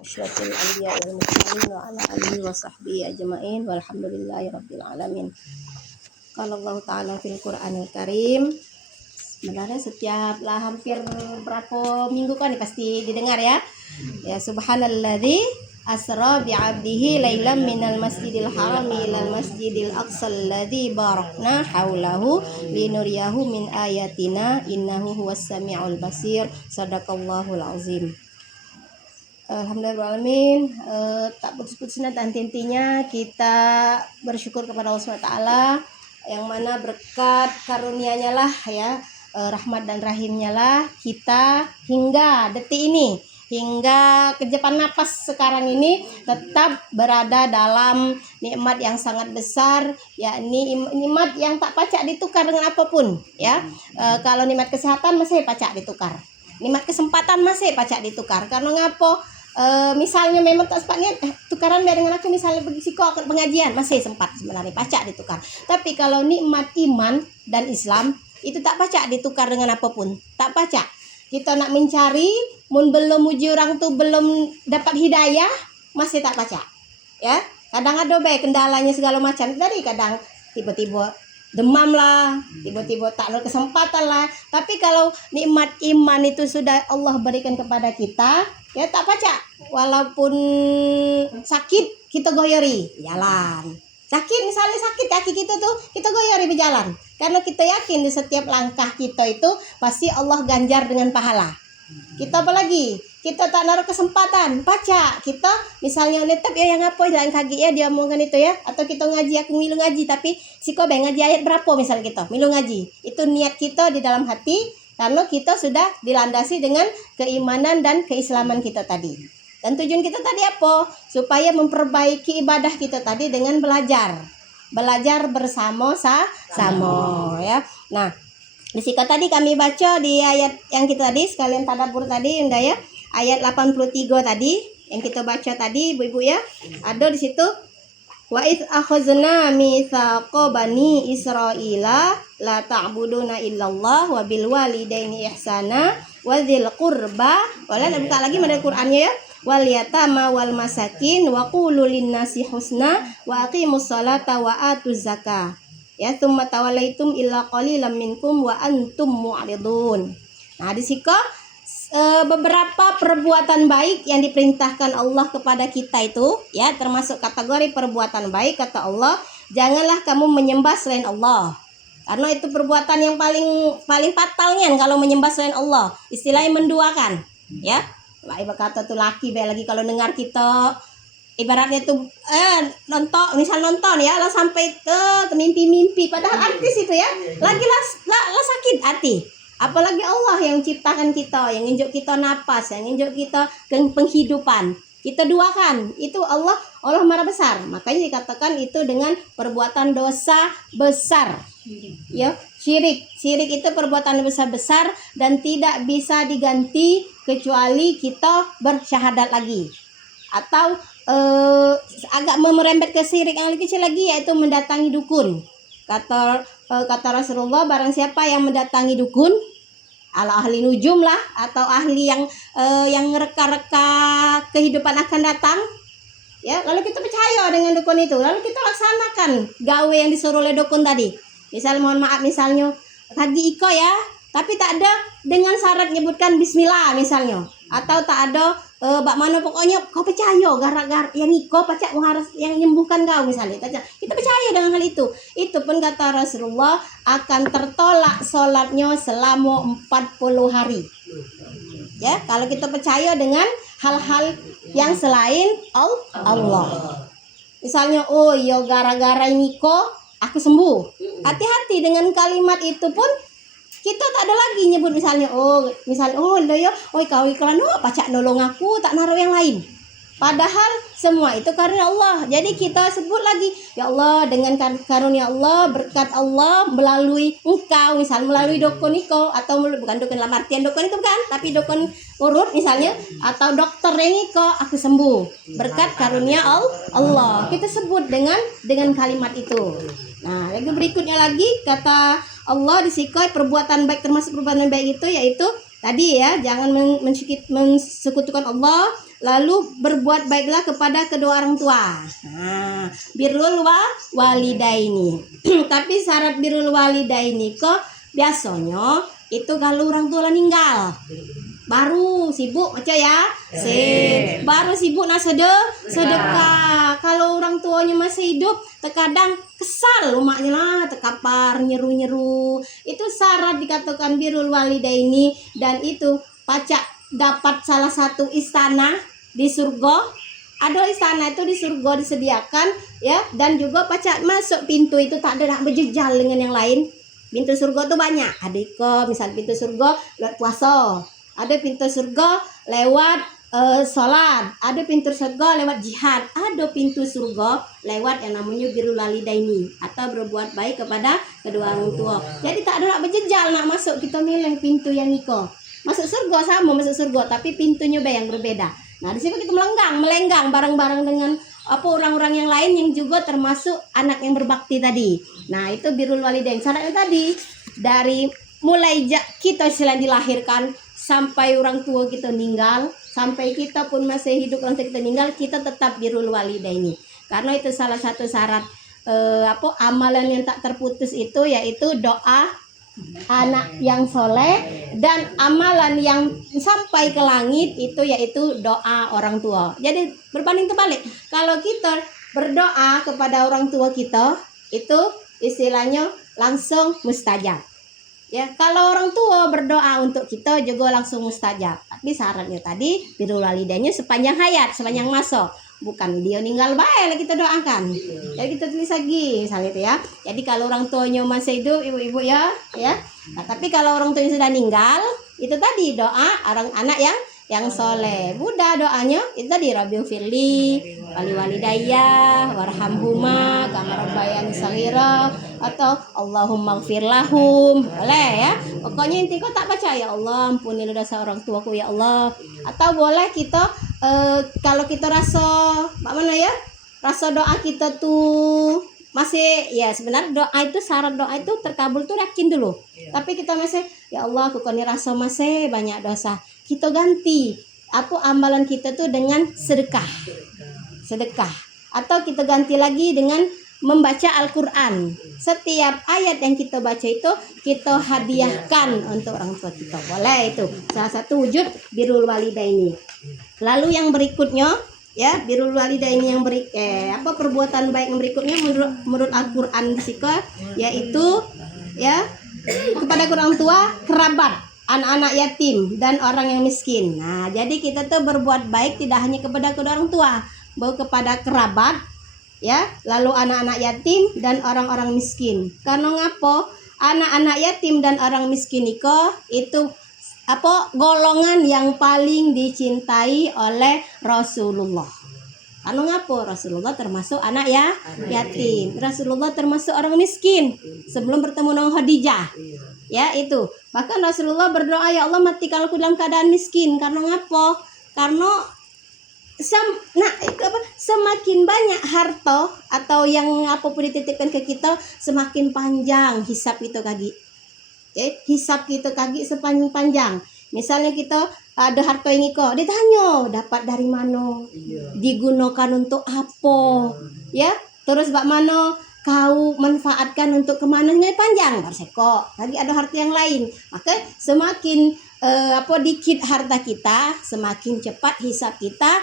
asyrafil anbiya wal mursalin wa ala alihi wa sahbihi ajmain walhamdulillahi rabbil alamin. Kalau Allah Ta'ala fil Qur'anil Karim, sebenarnya hampir berapa minggu kan pasti didengar ya. Ya, subhanalladzi asra bi'abdihi lailam minal masjidil harami ilal masjidil aqsal ladzi barakna haulahu linuriyahu min ayatina innahu huwas samiul basir. Sadaqallahul azim. Alhamdulillahirrahmanirrahim. Tak putus-putus nanti intinya kita bersyukur kepada Allah SWT yang mana berkat karunia-Nya lah ya, rahmat dan rahimnya lah kita hingga detik ini, hingga kejepan napas sekarang ini tetap berada dalam nikmat yang sangat besar, yakni nikmat yang tak pacak ditukar dengan apapun ya. Kalau nikmat kesehatan masih pacak ditukar, nikmat kesempatan masih pacak ditukar. Karena ngapo? Misalnya memang tak sempatnya tukaran dengan aku, misalnya pergi akan pengajian masih sempat sebenarnya pacak ditukar. Tapi kalau nikmat iman dan Islam itu tak pacak ditukar dengan apapun, tak pacak. Kita nak mencari, mun belum uji orang tu belum dapat hidayah masih tak pacak ya. Kadang ada baik kendalanya segala macam tadi, kadang tiba-tiba demam lah, tiba-tiba tak ada kesempatan lah. Tapi kalau nikmat iman itu sudah Allah berikan kepada kita ya, tak pacak. Walaupun sakit kita goyori jalan. Sakit, misalnya sakit kaki kita tuh, kita goyori berjalan. Karena kita yakin di setiap langkah kita itu pasti Allah ganjar dengan pahala. Kita apa lagi? Kita tak naruh kesempatan, pacak. Kita misalnya netep ya yang apa jalan kaki ya dia omongkan itu ya, atau kita ngaji, aku milu ngaji tapi si kobe ngaji ayat berapa misal kita milu ngaji. Itu niat kita di dalam hati karena kita sudah dilandasi dengan keimanan dan keislaman kita tadi. Dan tujuan kita tadi apa? Supaya memperbaiki ibadah kita tadi dengan belajar bersama-sama ya. Nah, di sini tadi kami baca di ayat yang kita tadi sekalian tadabbur tadi Unda ya. Ayat 83 tadi yang kita baca tadi Ibu-ibu ya. Ada di situ wa id akhazna mitsaqa bani Israila la ta'buduna illallah wa bil walidaini ihsana wa dzil qurba. Wala buka lagi mana Qur'annya ya. Wal yatama wal masakin wa qulu linnasi husna wa aqimus salata wa atuz zakah. Ya, tsumma tawallaitum illa qalilan minkum wa antum mu'ridun. Nah, di sini beberapa perbuatan baik yang diperintahkan Allah kepada kita itu ya, termasuk kategori perbuatan baik. Kata Allah, janganlah kamu menyembah selain Allah. Karena itu perbuatan yang paling fatalnya kalau menyembah selain Allah. Istilahnya menduakan ya. Lah ibarat kata tuh laki baik lagi kalau dengar kita ibaratnya tuh nonton ya lah sampai mimpi-mimpi padahal artis itu ya lagi lah sakit hati. Apalagi Allah yang ciptakan kita, yang injak kita napas, yang injak kita penghidupan. Kita duakan, itu Allah Maha besar. Makanya dikatakan itu dengan perbuatan dosa besar. Ya, syirik itu perbuatan dosa besar dan tidak bisa diganti kecuali kita bersyahadat lagi. Atau agak merembet ke syirik yang lebih kecil lagi, yaitu mendatangi dukun. Kata Rasulullah, barang siapa yang mendatangi dukun, ala ahli nujum lah, atau ahli yang reka-reka kehidupan akan datang ya, lalu kita percaya dengan dukun itu, lalu kita laksanakan gawe yang disuruh oleh dukun tadi. Misal mohon maaf misalnya tadi iko ya, tapi tak ada dengan syarat nyebutkan bismillah misalnya, atau tak ada bak mana pokoknya kau percaya gara-gara yang iko pacak harus yang menyembuhkan kau misalnya. Kita percaya dengan hal itu. Itu pun kata Rasulullah akan tertolak sholatnya selama 40 hari. Ya, kalau kita percaya dengan hal-hal yang selain Allah. Misalnya, oh ya gara-gara niko aku sembuh. Hati-hati dengan kalimat itu pun. Kita tak ada lagi nyebut misalnya lo ya, kau iklan pacak nolong aku, tak naruh yang lain. Padahal semua itu karena Allah. Jadi kita sebut lagi, ya Allah, dengan karunia Allah, berkat Allah melalui engkau, misal melalui dukun iko, atau bukan dukun dalam artian dukun itu bukan, tapi dukun urut misalnya, atau dokter yang iko aku sembuh berkat karunia Allah. Kita sebut dengan kalimat itu. Nah, lagi berikutnya lagi kata Allah di sikoi perbuatan baik, termasuk perbuatan baik itu yaitu tadi ya, jangan mensekutukan Allah, lalu berbuat baiklah kepada kedua orang tua. Nah, birrul walidaini. Tapi syarat birrul walidaini kok biasanya itu kalau orang tua meninggal. Baru sibuk aja ya. Baru sibuk sedekah. Kalau orang tuanya masih hidup, terkadang kesal umaknya lah, terkapar, nyeru-nyeru. Itu syarat dikatakan birrul walidaini, dan itu pacak dapat salah satu istana di surga. Ada istana itu di surga disediakan ya, dan juga pacak masuk pintu itu tak ada nak berjejal dengan yang lain. Pintu surga tuh banyak. Ada misal pintu surga lewat puasa. Ada pintu surga lewat sholat, ada pintu surga lewat jihad, ada pintu surga lewat yang namanya birrul walidaini atau berbuat baik kepada kedua orang tua. Jadi tak ada nak berjejal nak masuk, kita milih pintu yang iko. Masuk surga sama masuk surga, tapi pintunya yang berbeda. Nah, di sini kita melenggang bareng-bareng dengan orang-orang yang lain yang juga termasuk anak yang berbakti tadi. Nah, itu birrul walidain. Syaratnya tadi dari mulai kita selain dilahirkan sampai orang tua kita meninggal, sampai kita pun masih hidup orang tua kita meninggal, kita tetap birrul walidaini. Karena itu salah satu syarat amalan yang tak terputus itu, yaitu doa anak yang soleh, dan amalan yang sampai ke langit itu yaitu doa orang tua. Jadi berbanding terbalik, kalau kita berdoa kepada orang tua kita itu istilahnya langsung mustajab. Ya, kalau orang tua berdoa untuk kita juga langsung mustajab. Tapi syaratnya tadi birrul walidainnya sepanjang hayat, sepanjang masa. Bukan dia meninggal baik kita doakan. Jadi kita tulis lagi misalnya itu ya. Jadi kalau orang tuanya masih hidup, ibu-ibu ya. Nah, tapi kalau orang tuanya sudah meninggal, itu tadi doa orang anak yang soleh. Mudah doanya itu tadi Rabbighfirli wali walidayya warhamhuma kama rabbayani shaghira, atau Allahumma ighfir lahum. Boleh ya. Pokoknya inti kau tak baca ya Allah ampunilah dosa orang tuaku ya Allah. Atau boleh kita kalau kita rasa mana ya? Rasa doa kita tuh masih ya, sebenarnya doa itu syarat doa itu terkabul tuh yakin dulu. Tapi kita masih ya Allah aku koni rasa masih banyak dosa. Kita ganti amalan kita tuh dengan sedekah. Atau kita ganti lagi dengan membaca Al-Quran. Setiap ayat yang kita baca itu kita hadiahkan untuk orang tua kita. Boleh, itu salah satu wujud birrul walidaini. Lalu yang berikutnya ya, birrul walidaini yang perbuatan baik yang berikutnya menurut Al-Quran di situ yaitu ya kepada orang tua, kerabat, anak-anak yatim, dan orang yang miskin. Nah, jadi kita tuh berbuat baik tidak hanya kepada kedua orang tua, bahwa kepada kerabat ya, lalu anak-anak yatim dan orang-orang miskin. Karena ngapo? Anak-anak yatim dan orang miskin itu golongan yang paling dicintai oleh Rasulullah. Karena ngapo? Rasulullah termasuk anak yatim. Rasulullah termasuk orang miskin sebelum bertemu dengan Khadijah. Ya, itu. Bahkan Rasulullah berdoa, ya Allah mati kalau aku dalam keadaan miskin. Karena ngapo? Karena semakin banyak harta atau yang apapun dititipkan ke kita, semakin panjang hisab kita kaki. Hisab kita kaki sepanjang. Misalnya kita ada harta ini kok, ditanya dapat dari mana, digunakan untuk apa, ya. Terus bak mana kau manfaatkan untuk kemananya, panjang. Berseko lagi ada harta yang lain. Maka semakin dikit harta kita, semakin cepat hisab kita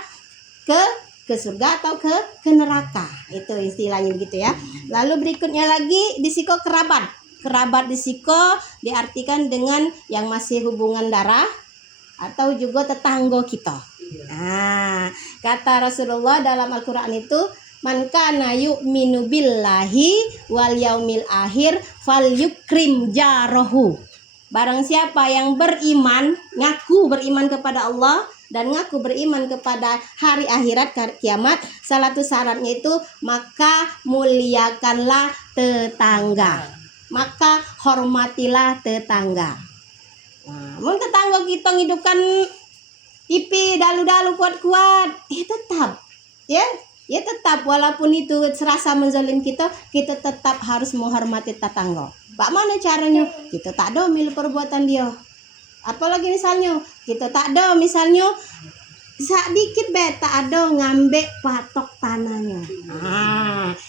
ke surga atau ke neraka. Itu istilahnya begitu ya. Lalu berikutnya lagi disiko kerabat. Kerabat disiko diartikan dengan yang masih hubungan darah atau juga tetangga kita. Nah, kata Rasulullah dalam Al-Quran itu, man kana yu'minu billahi wal yaumil akhir falyukrim jarahu. Barang siapa yang beriman, ngaku beriman kepada Allah dan ngaku beriman kepada hari akhirat kiamat, salah satu syaratnya itu maka muliakanlah tetangga, maka hormatilah tetangga. Nah, mun tetangga kita ngidupkan TV dalu-dalu kuat-kuat, tetap walaupun itu serasa menzalim kita tetap harus menghormati tetangga. Bak mana caranya? Kita tak ada milih perbuatan dia. Apalagi misalnya kita tak ada misalnya Sedikit beta ada ngambek patok tanahnya.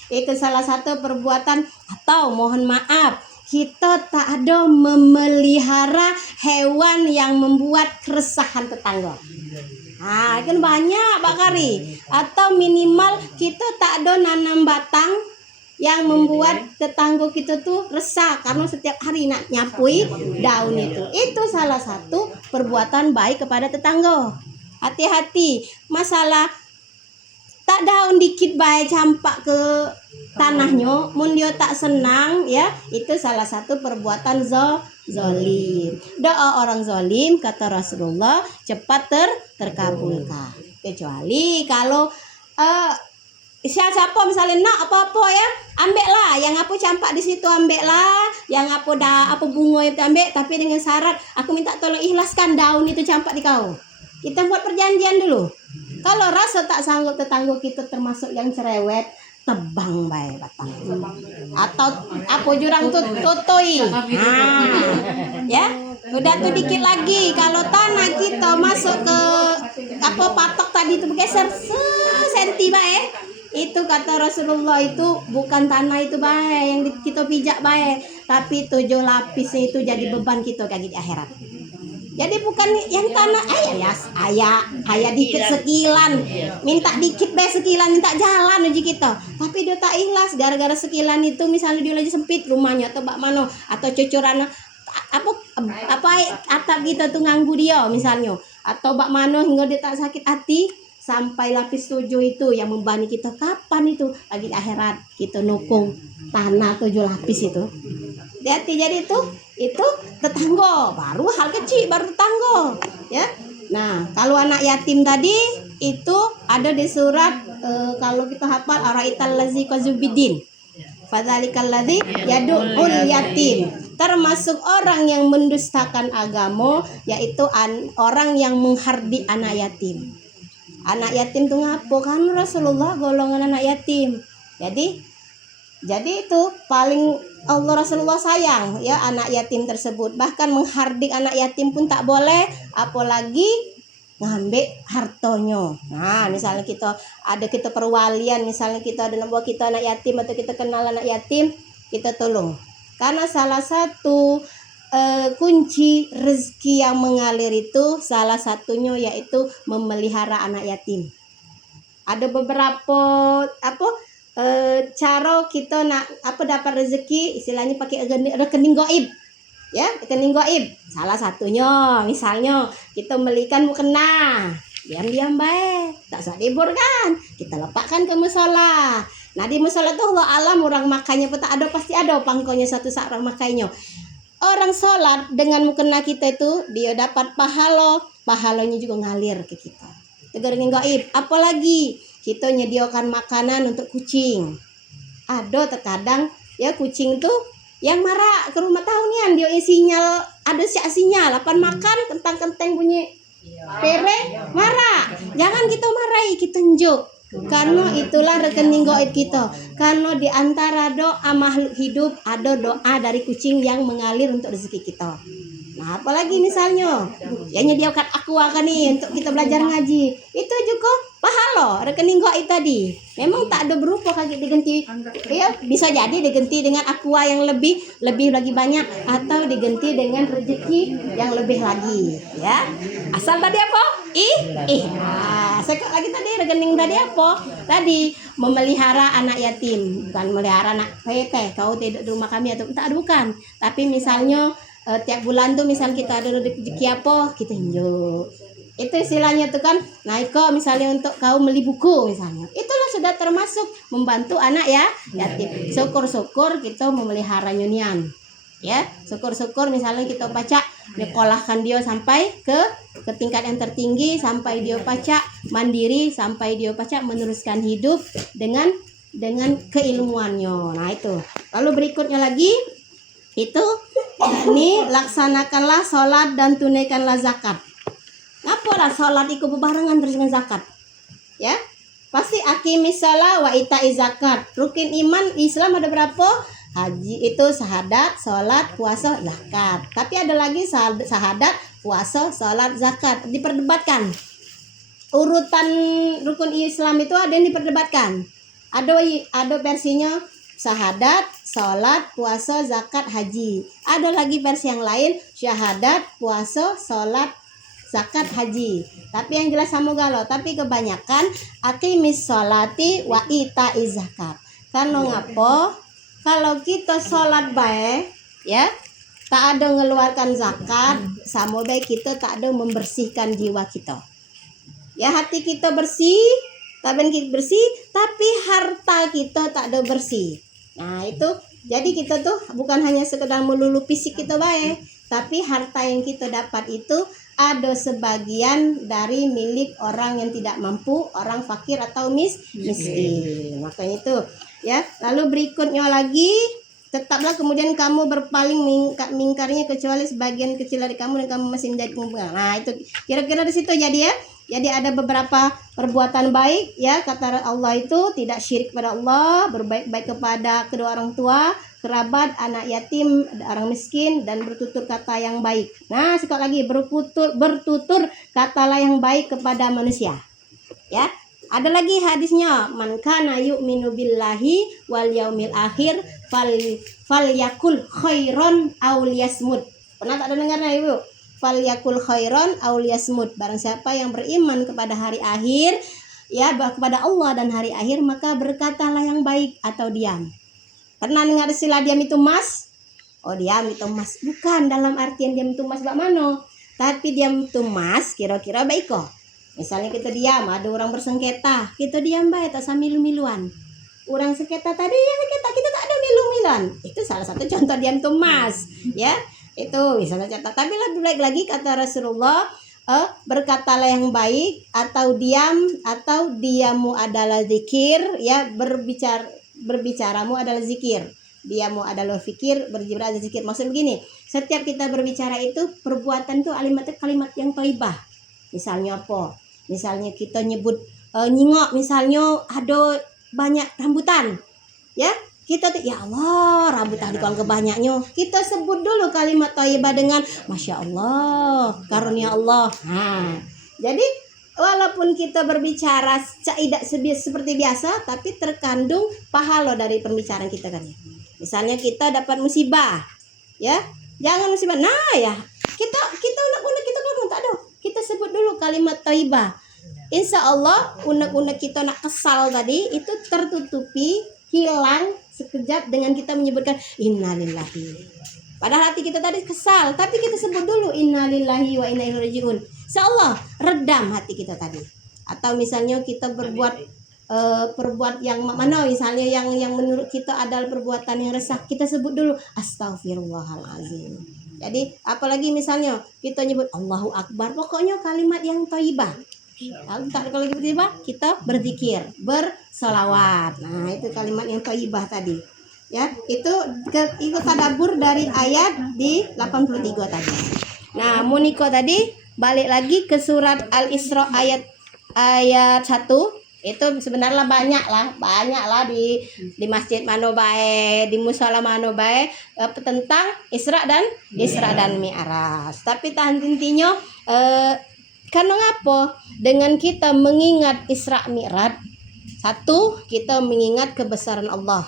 Itu salah satu perbuatan atau mohon maaf, kita tak ada memelihara hewan yang membuat keresahan tetangga. Kan banyak Pak Kari. Atau minimal kita tak ada nanam batang yang membuat tetangga kita tuh resah karena setiap hari nak nyapui daun itu. Itu salah satu perbuatan baik kepada tetangga. Hati-hati, masalah tak daun dikit baik campak ke tanahnya, mun dia tak senang ya, itu salah satu perbuatan zolim. Doa orang zolim kata Rasulullah cepat terkabulkan. Kecuali kalau siapa misalnya nak apa-apa ya, ambek lah yang apa campak di situ, ambek lah yang apa bunga itu ambek, tapi dengan syarat aku minta tolong ikhlaskan daun itu campak di kau. Kita buat perjanjian dulu. Kalau rasa tak sanggup tetangga kita termasuk yang cerewet, tebang baik batang. Atau apa jurang tuh totoi. Ya, udah tuh dikit lagi. Kalau tanah kita masuk ke apa patok tadi itu bergeser senti baik. Itu kata Rasulullah itu bukan tanah itu baik yang kita pijak baik, tapi 7 lapis itu jadi beban kita kaki di akhirat. Jadi bukan yang tanah ayah dikit sekilan, minta dikit sekilan, minta jalan aja kita. Tapi dia tak ikhlas gara-gara sekilan itu, misalnya dia lagi sempit rumahnya atau bak mano atau cucuran apa atap kita tuh nganggu dia misalnya, atau bak mano hingga dia tak sakit hati sampai lapis 7 itu yang membani kita. Kapan itu lagi di akhirat kita nukung tanah 7 lapis itu. Jadi itu tetangga, baru hal kecil, baru tetangga ya. Nah, kalau anak yatim tadi itu ada di surat kalau kita hafal araital lazi qazubidin fadzalikal ladzi yad'ul yatim, termasuk orang yang mendustakan agama, yaitu orang yang menghardik anak yatim. Anak yatim itu ngapo kan Rasulullah golongan anak yatim. Jadi itu paling Allah Rasulullah sayang ya anak yatim tersebut. Bahkan menghardik anak yatim pun tak boleh, apalagi ngambil hartonya. Nah, misalnya kita perwalian, misalnya kita ada nambah kita anak yatim atau kita kenal anak yatim, kita tolong. Karena salah satu kunci rezeki yang mengalir itu salah satunya yaitu memelihara anak yatim. Ada beberapa cara kita nak dapat rezeki, istilahnya pakai rekening gaib. Ya, rekening gaib. Salah satunya misalnya kita belikan mukena, diam-diam baik, tak usah dibur kan. Kita lepaskan ke musola. Nah, di musola tuh Allah alam orang makanya tak ada, pasti ada pangkonya satu saat orang makanya. Orang sholat dengan mukena kita itu dia dapat pahalanya juga ngalir ke kita. Rekening gaib. Apalagi kita nyediakan makanan untuk kucing. Ada terkadang ya kucing tuh yang marah ke rumah tahunian, dia sinyal, ada sinyal 8 makan kentang-kenteng bunyi pereng, marah. Jangan kita marahi, kita njuk. Karena itulah rekening gaib kita. Karena di antara doa makhluk hidup ada doa dari kucing yang mengalir untuk rezeki kita. Nah, apalagi misalnya yang nyediakan aqua kan nih untuk kita belajar ngaji, itu juga pahala rekening gaib tadi. Memang tak ada berupa kaki diganti, ya bisa jadi diganti dengan aqua yang lebih lagi banyak, atau diganti dengan rezeki yang lebih lagi, ya. Asal tadi apa? Sekali lagi tadi rekening tadi apa? Tadi memelihara anak yatim, bukan melihara anak kau tidak di rumah kami atau tak, bukan. Tapi misalnya tiap bulan tuh misal kita ada rezeki apa kita hinjuk, itu istilahnya tuh kan naik kok misalnya untuk kau beli buku misalnya, itulah sudah termasuk membantu anak ya yatim. Syukur-syukur kita memelihara nyunian ya, syukur-syukur misalnya kita baca nyekolahkan dia sampai ke tingkat yang tertinggi, sampai dia baca mandiri, sampai dia baca meneruskan hidup dengan keilmuannya. Nah itu lalu berikutnya lagi itu ini laksanakanlah sholat dan tunaikanlah zakat. Ngapalah sholat itu bebarengan terus dengan zakat? Ya, pasti aqimis shalah wa ita'iz zakat. Rukun iman Islam ada berapa? Haji itu syahadat, sholat, puasa, zakat. Tapi ada lagi syahadat, puasa, sholat, zakat. Diperdebatkan. urutan rukun Islam itu ada yang diperdebatkan. Ada versinya syahadat, sholat, puasa, zakat, haji. Ada lagi versi yang lain syahadat, puasa, sholat, zakat, haji. Tapi yang jelas samugalo. Tapi kebanyakan aqimis sholati wa itaiz zakat. Kalau ngapo? Kalau kita sholat baik, ya, tak ada mengeluarkan zakat, sama baik kita tak ada membersihkan jiwa kita. Ya, hati kita bersih, taben kita bersih, tapi harta kita tak ada bersih. Nah itu, jadi kita tuh bukan hanya sekedar melulu fisik kita baik, tapi harta yang kita dapat itu ada sebagian dari milik orang yang tidak mampu, orang fakir atau miskin. Makanya itu, ya. Lalu berikutnya lagi, tetaplah kemudian kamu berpaling mingkarnya kecuali sebagian kecil dari kamu dan kamu masih menjadi pengumpulan. Nah itu kira-kira di situ jadi ya. Jadi ada beberapa perbuatan baik, ya, kata Allah itu tidak syirik pada Allah, berbaik-baik kepada kedua orang tua, kerabat, anak yatim, orang miskin, dan bertutur kata yang baik. Nah sekali lagi bertutur katalah yang baik kepada manusia, ya. Ada lagi hadisnya, man kana yu'minu billahi wal yaumil akhir falyakul khairon aw liyasmut. Pernah tak ada dengarnya Ibu? Falyakul khairon aw liyasmut. Barang siapa yang beriman kepada hari akhir, ya, kepada Allah dan hari akhir, maka berkatalah yang baik atau diam. Pernah dengar istilah diam itu mas? Oh, diam itu mas. Bukan dalam artian diam itu mas bak mano. Tapi diam itu mas kira-kira baik kok. Misalnya kita diam, ada orang bersengketa, kita diam baik tak sambil miluan. Orang sengketa tadi ya sengketa, kita tak ada milu-miluan. Itu salah satu contoh diam itu mas, ya. Itu misalnya contoh. Tapi lebih baik lagi kata Rasulullah, berkatalah yang baik atau diam, atau diamu adalah zikir, ya, berbicaramu adalah zikir. Diamu adalah fikir, berbicara adalah zikir. Maksud begini, setiap kita berbicara itu perbuatan itu kalimat yang thayyibah. Misalnya apa? Misalnya kita nyebut nyingok, misalnya ada banyak rambutan, ya. Kita tuh, ya Allah, rambutan dikon kebanyaknya. Kita sebut dulu kalimat thayyibah dengan Masya Allah, karunia Allah. Nah, jadi walaupun kita berbicara tidak seperti biasa, tapi terkandung pahala dari pembicaraan kita kan. Misalnya kita dapat musibah, ya, jangan musibah. Nah ya, kita unek-unek kita ngomong tak ada. Kita sebut dulu kalimat thayyibah. Insya Allah unek-unek kita nak kesal tadi itu tertutupi, hilang sekejap dengan kita menyebutkan innalillahi. Padahal hati kita tadi kesal, tapi kita sebut dulu innalillahi wa inna ilaihi rajiun. Insyaallah redam hati kita tadi. Atau misalnya kita perbuat yang mana, misalnya yang menurut kita adalah perbuatan yang resah, kita sebut dulu astagfirullahalazim. Jadi apalagi misalnya kita nyebut Allahu Akbar, pokoknya kalimat yang thayyibah. Kalau tiba kita berzikir, bersalawat. Nah, itu kalimat yang thayyibah tadi. Ya, itu ikut tadabbur dari ayat di 83 tadi. Nah, Muniko tadi balik lagi ke surat Al-Isra ayat 1. Itu sebenarnya banyak lah di masjid mano bae, di musala mano bae tentang Isra dan Mi'raj. Tapi tahan intinya karena ngapa? Dengan kita mengingat Isra Mi'raj, 1, kita mengingat kebesaran Allah.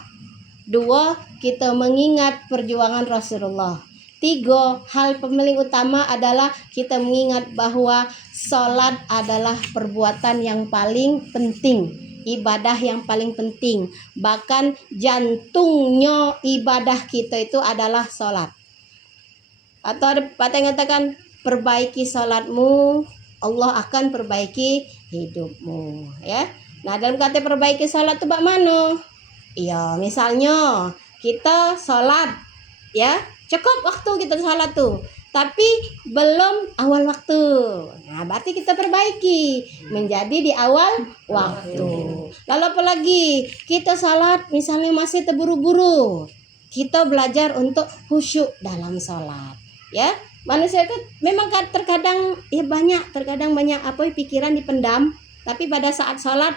2, kita mengingat perjuangan Rasulullah. 3, hal paling utama adalah kita mengingat bahwa sholat adalah perbuatan yang paling penting, ibadah yang paling penting. Bahkan jantungnya ibadah kita itu adalah sholat. Atau ada patah yang mengatakan, perbaiki sholatmu, Allah akan perbaiki hidupmu, ya. Nah, dalam kata perbaiki sholat itu bagaimana? Iya, misalnya kita sholat, ya, cukup waktu kita sholat tuh, tapi belum awal waktu. Nah, berarti kita perbaiki menjadi di awal waktu. Lalu apalagi kita sholat misalnya masih terburu-buru, kita belajar untuk khusyuk dalam sholat, ya. Manusia itu memang terkadang banyak apa pikiran dipendam, tapi pada saat sholat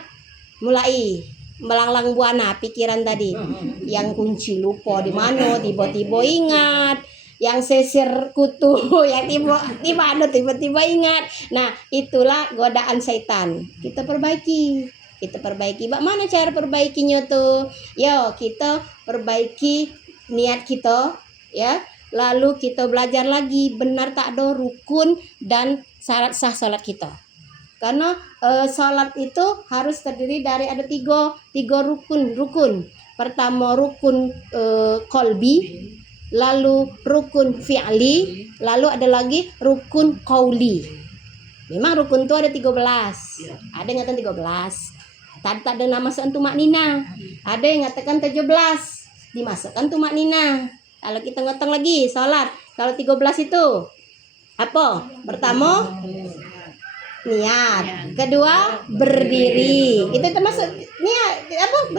mulai melanglang buana pikiran tadi, yang kunci lupa di mana, tiba-tiba ingat, yang sisir kutu, yang tiba-tiba ingat. Nah, itulah godaan setan. Kita perbaiki. Bagaimana cara perbaikinya tuh? Yo, kita perbaiki niat kita, ya. Lalu kita belajar lagi benar tak ada rukun dan syarat sah salat kita. Karena salat itu harus terdiri dari ada tiga rukun. Pertama rukun kolbi, lalu rukun fi'li, lalu ada lagi rukun qauli. Memang rukun itu ada 13. Ada yang ngatakan 13. Tak ada nama tumak nina. Ada yang ngatakan 17. Dimasukkan tumak nina. Kalau kita ngotong lagi salat, kalau 13 itu apa? Pertama niat, kedua berdiri. Itu termasuk niat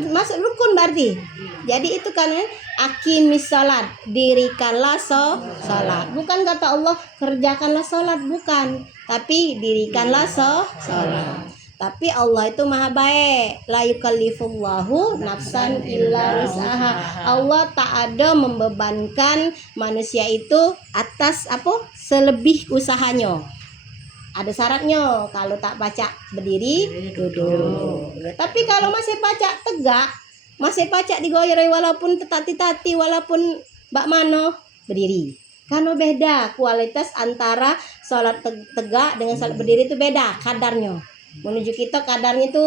masuk rukun berarti. Jadi itu kan aqimis salat, dirikanlah salat. Bukan kata Allah kerjakanlah salat, bukan, tapi dirikanlah salat. Tapi Allah itu maha baik. La yukallifullahu nafsan illa wus'aha. Allah tak ada membebankan manusia itu atas selebih usahanya. Ada syaratnya. Kalau tak baca berdiri, duduk. Tapi kalau masih baca tegak, masih baca digoyoi walaupun tetati-tati, walaupun bak mano, berdiri. Karena beda kualitas antara sholat tegak dengan sholat berdiri itu beda kadarnya. Menuju kita kadarnya itu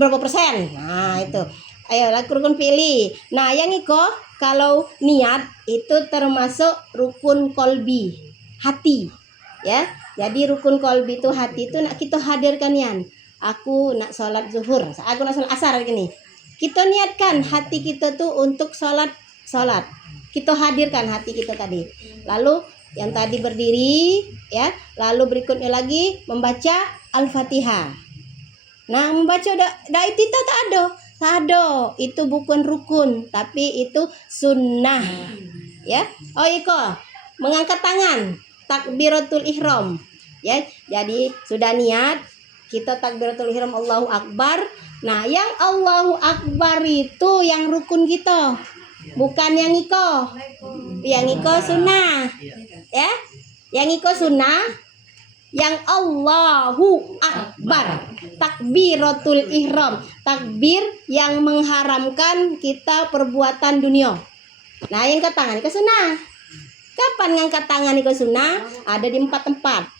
berapa persen. Nah itu. Ayo rukun fi'li. Nah yang iko kalau niat itu termasuk rukun kolbi, hati, ya. Jadi rukun kolbi itu hati itu nak kita hadirkan yan. Aku nak sholat zuhur, aku nak sholat asar gini. Kita niatkan hati kita tuh untuk sholat. Kita hadirkan hati kita tadi. Lalu yang tadi berdiri, ya. Lalu berikutnya lagi membaca Al-Fatihah. Nah, membaca itu tak ada. Itu bukan rukun, tapi itu sunnah. Ya. Oh, iko mengangkat tangan, takbiratul ihram. Ya. Jadi sudah niat, kita takbiratul ihram Allahu Akbar. Nah, yang Allahu Akbar itu yang rukun kita. Bukan yang iko. Yang iko sunnah. Ya. Yang iko sunnah. Yang Allahu Akbar, takbiratul ihram, takbir yang mengharamkan kita perbuatan dunia. Nah, yang angkat tangan itu sunnah. Kapan ngangkat tangan itu sunnah? Ada di 4 tempat.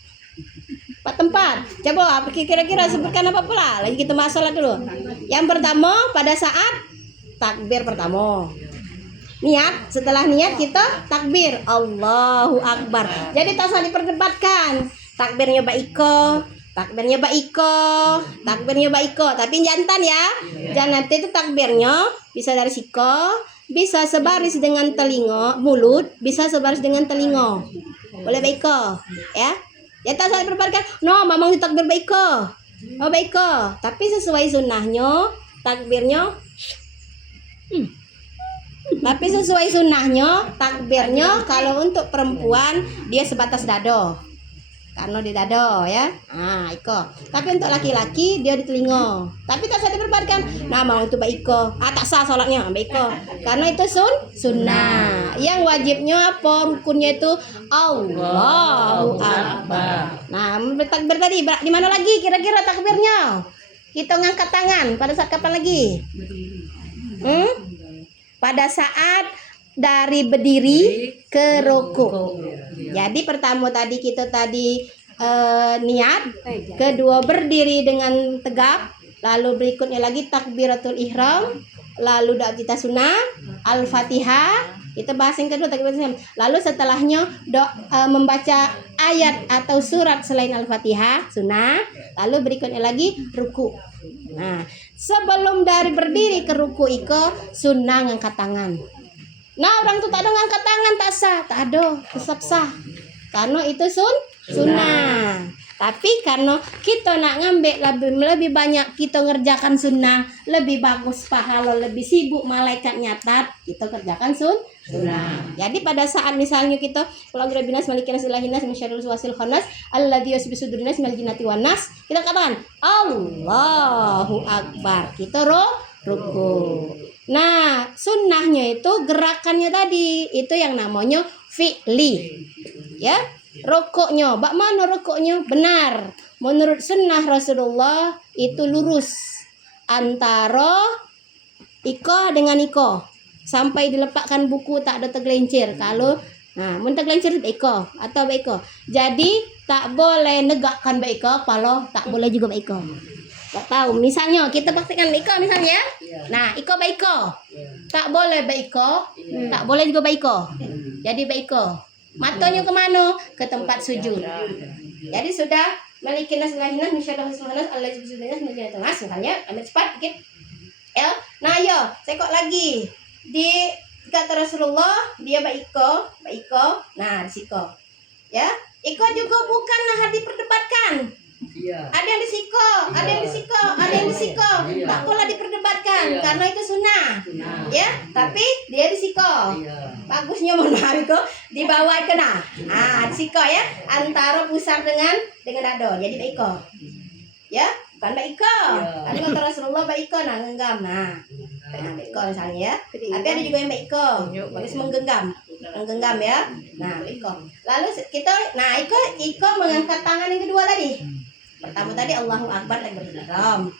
4 tempat. Coba kira-kira sebutkan apa pula? Lagi kita bahas salat dulu. Yang pertama pada saat takbir pertama. Niat, setelah niat kita takbir Allahu Akbar. Jadi tak usah diperdebatkan. Takbirnya baiko, tapi jantan ya. Jangan nanti itu takbirnya bisa dari siko, bisa sebaris dengan telinga, mulut, bisa sebaris dengan telinga. Boleh baiko, ya. Ya tak usah diperdebatkan. No, mamang ditakbir baiko. Oh baiko, tapi sesuai sunnahnya takbirnya. Tapi sesuai sunnahnya takbirnya kalau untuk perempuan dia sebatas dado. Karena di dado ya. Nah, iko. Tapi untuk laki-laki dia di telinga. Tapi tak usah diperdebatkan. Nah, mau itu baiko. Tak sah salatnya, baiko. Karena itu sunnah. Yang wajibnya apa? Rukunnya itu Allahu Akbar. Nah, takbir tadi di mana lagi kira-kira takbirnya? Kita ngangkat tangan pada saat kapan lagi? Pada saat dari berdiri ke ruku. Jadi pertama tadi kita niat, kedua berdiri dengan tegap, lalu berikutnya lagi takbiratul ihram, lalu doa kita sunnah, Al-Fatihah, kita bahas yang kedua takbiratul ihram. Lalu setelahnya membaca ayat atau surat selain Al-Fatihah, sunnah, lalu berikutnya lagi ruku. Nah, sebelum dari berdiri ke ruku iko sunnah ngangkat tangan. Nah, orang tuh tak ada ngangkat tangan tak sah, tak ada, tetap sah. Karena itu sunnah. Tapi karena kita nak ngambil lebih banyak kita ngerjakan sunnah, lebih bagus pahala, lebih sibuk malaikat nyatat, kita kerjakan sunnah. Jadi pada saat misalnya kita kalau binas malikinas ilahinas masyarul wasil khanas alladzi yusbisudunas minal jinnati wan nas, kita katakan Allahu Akbar. Kita ruku. Nah, sunnahnya itu gerakannya tadi, itu yang namanya fi'li. Ya, rukuknya, bak mana rukuknya? Benar. Menurut sunnah Rasulullah itu lurus antara iko dengan iko sampai dilepakkan buku tak ada tergelincir. Kalau mun tergelincir iko atau iko. Jadi tak boleh negakkan iko, kalau tak boleh juga iko. Tak tahu, misalnya kita praktikkan iko misalnya ya. Nah, iko baiko. Tak boleh baiko, tak boleh juga baiko. Jadi baiko. Matanya kemana? Ke tempat sujud. Jadi sudah malikin nasulahinas misalnya Allah subhanahu misalnya ambil cepat dikit. Ya. Nah, yo, sekok lagi. Di kata Rasulullah dia baiko. Nah, siko. Ya. Iko juga bukanlah diperdebatkan. Ada yang disiko, ada yang disiko. Tak boleh diperdebatkan karena itu sunnah. Ya, tapi dia disiko. Bagusnya mohon maaf itu dibawa kena. Disiko ya, antara pusar dengan ado. Jadi baiko. Ya, bukan baiko. Ada kata Rasulullah baiko ngenggam. Nah, baiko misalnya ya. Tapi ada juga yang baiko, bagus menggenggam ya. Nah, baiko. Lalu kita, iko mengangkat tangan yang kedua tadi. Pertama tadi Allahu Akbar dan berihram.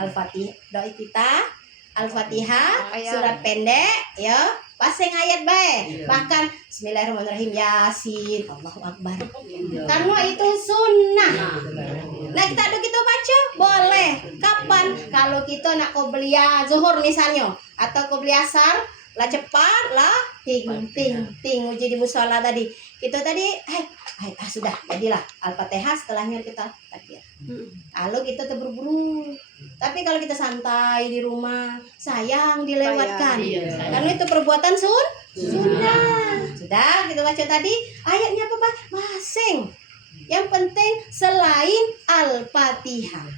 Al-Fatihah, doa kita, Al-Fatihah, surat pendek, ya. Pasang ayat baik. Bahkan Bismillahirrahmanirrahim, Yasin, Allahu Akbar. Karena itu sunnah. Nah, kita baca boleh. Kapan? Kalau kita nak qobliyah zuhur misalnya atau qobliyah asar, lah cepat lah ting uji di musola tadi. Kita tadi sudah jadilah Al-Fatihah, setelahnya kita takbir. Kalau kita terburu-buru. Tapi kalau kita santai di rumah, sayang dilewatkan. Karena itu perbuatan sunnah. Sudah kita baca tadi ayatnya apa, Pak? Masing. Yang penting selain Al-Fatihah,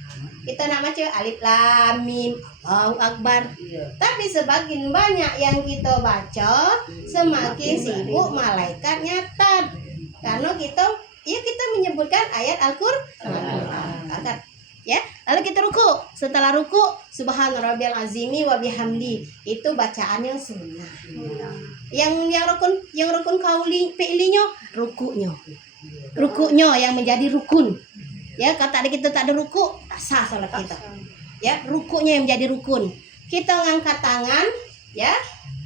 kita nak baca Alif Lam Mim, Allahu Akbar. Tapi semakin banyak yang kita baca, semakin sibuk malaikat nyatat. Karena kita menyebutkan ayat Al-Qur'an. Ya, lalu kita ruku. Setelah ruku, Subhana rabbiyal azimi wa bihamdi. Itu bacaan yang sunnah. Yang rukun kauli fi'linya, rukunya yang menjadi rukun. Ya, kata kita tak ada ruku, tak sah salat kita. Ya, rukunya yang menjadi rukun. Kita ngangkat tangan, ya.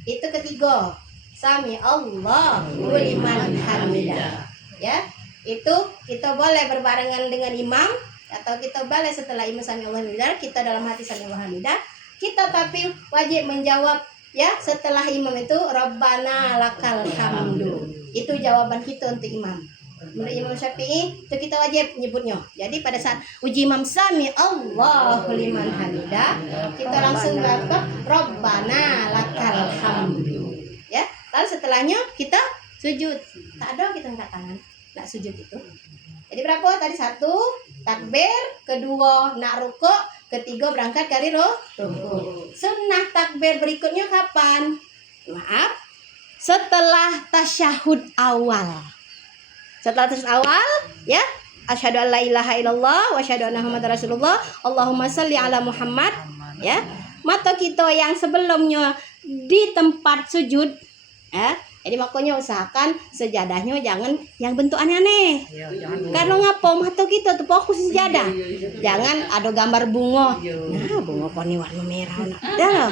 Itu ketiga. Sami Allahu liman hamidah. Ya, itu kita boleh berbarengan dengan imam atau kita boleh setelah imam sami Allahu liman hamidah, kita dalam hati sami Allahu hamidah. Kita tapi wajib menjawab, ya, setelah imam itu Rabbana lakal hamdu. Itu jawaban kita untuk imam. Menurut Imam Syafi'i itu kita wajib nyebutnya. Jadi pada saat uji imam sami Allahu liman hamidah, kita langsung berkata Rabbana lakal hamdu. Ya, lalu setelahnya kita sujud. Tak ada kita angkat tangan nak sujud itu. Jadi berapa tadi? 1 takbir, kedua nak rukuk, ketiga berangkat dari rukuk. Sunnah takbir berikutnya kapan? Maaf, setelah tasyahud awal. Setelah tasyahud awal, ya, asyhadu an la ilaha illallah wa asyhadu anna muhammadar rasulullah, Allahumma shalli ala Muhammad, ya. Mata kita yang sebelumnya di tempat sujud, ya. Jadi makanya usahakan sejadahnya jangan yang bentuk aneh-aneh. Karena ngapa mata kita tuh fokus sejadah. Jangan ada gambar bunga. Nah, bunga koni warna merah. Dah.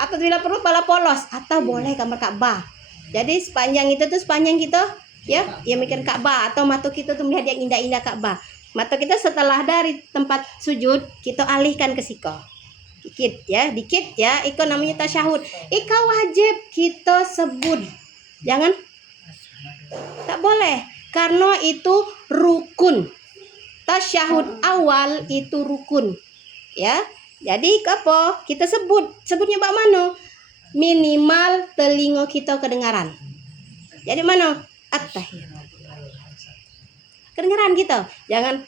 Atau bila perlu pala polos atau boleh gambar Ka'bah. Jadi sepanjang itu tuh sepanjang kita, ya, yang mikir Ka'bah atau mata kita tuh melihat yang indah-indah Ka'bah. Mata kita setelah dari tempat sujud kita alihkan ke siko. Dikit ya, itu namanya tasyahud. Ika wajib kita sebut. Jangan, tak boleh, karena itu rukun. Tasyahud awal itu rukun, ya. Jadi apa? Kita sebutnya bak mana? Minimal telinga kita kedengaran. Jadi mana? At-tahiyat. Kedengaran kita. Jangan.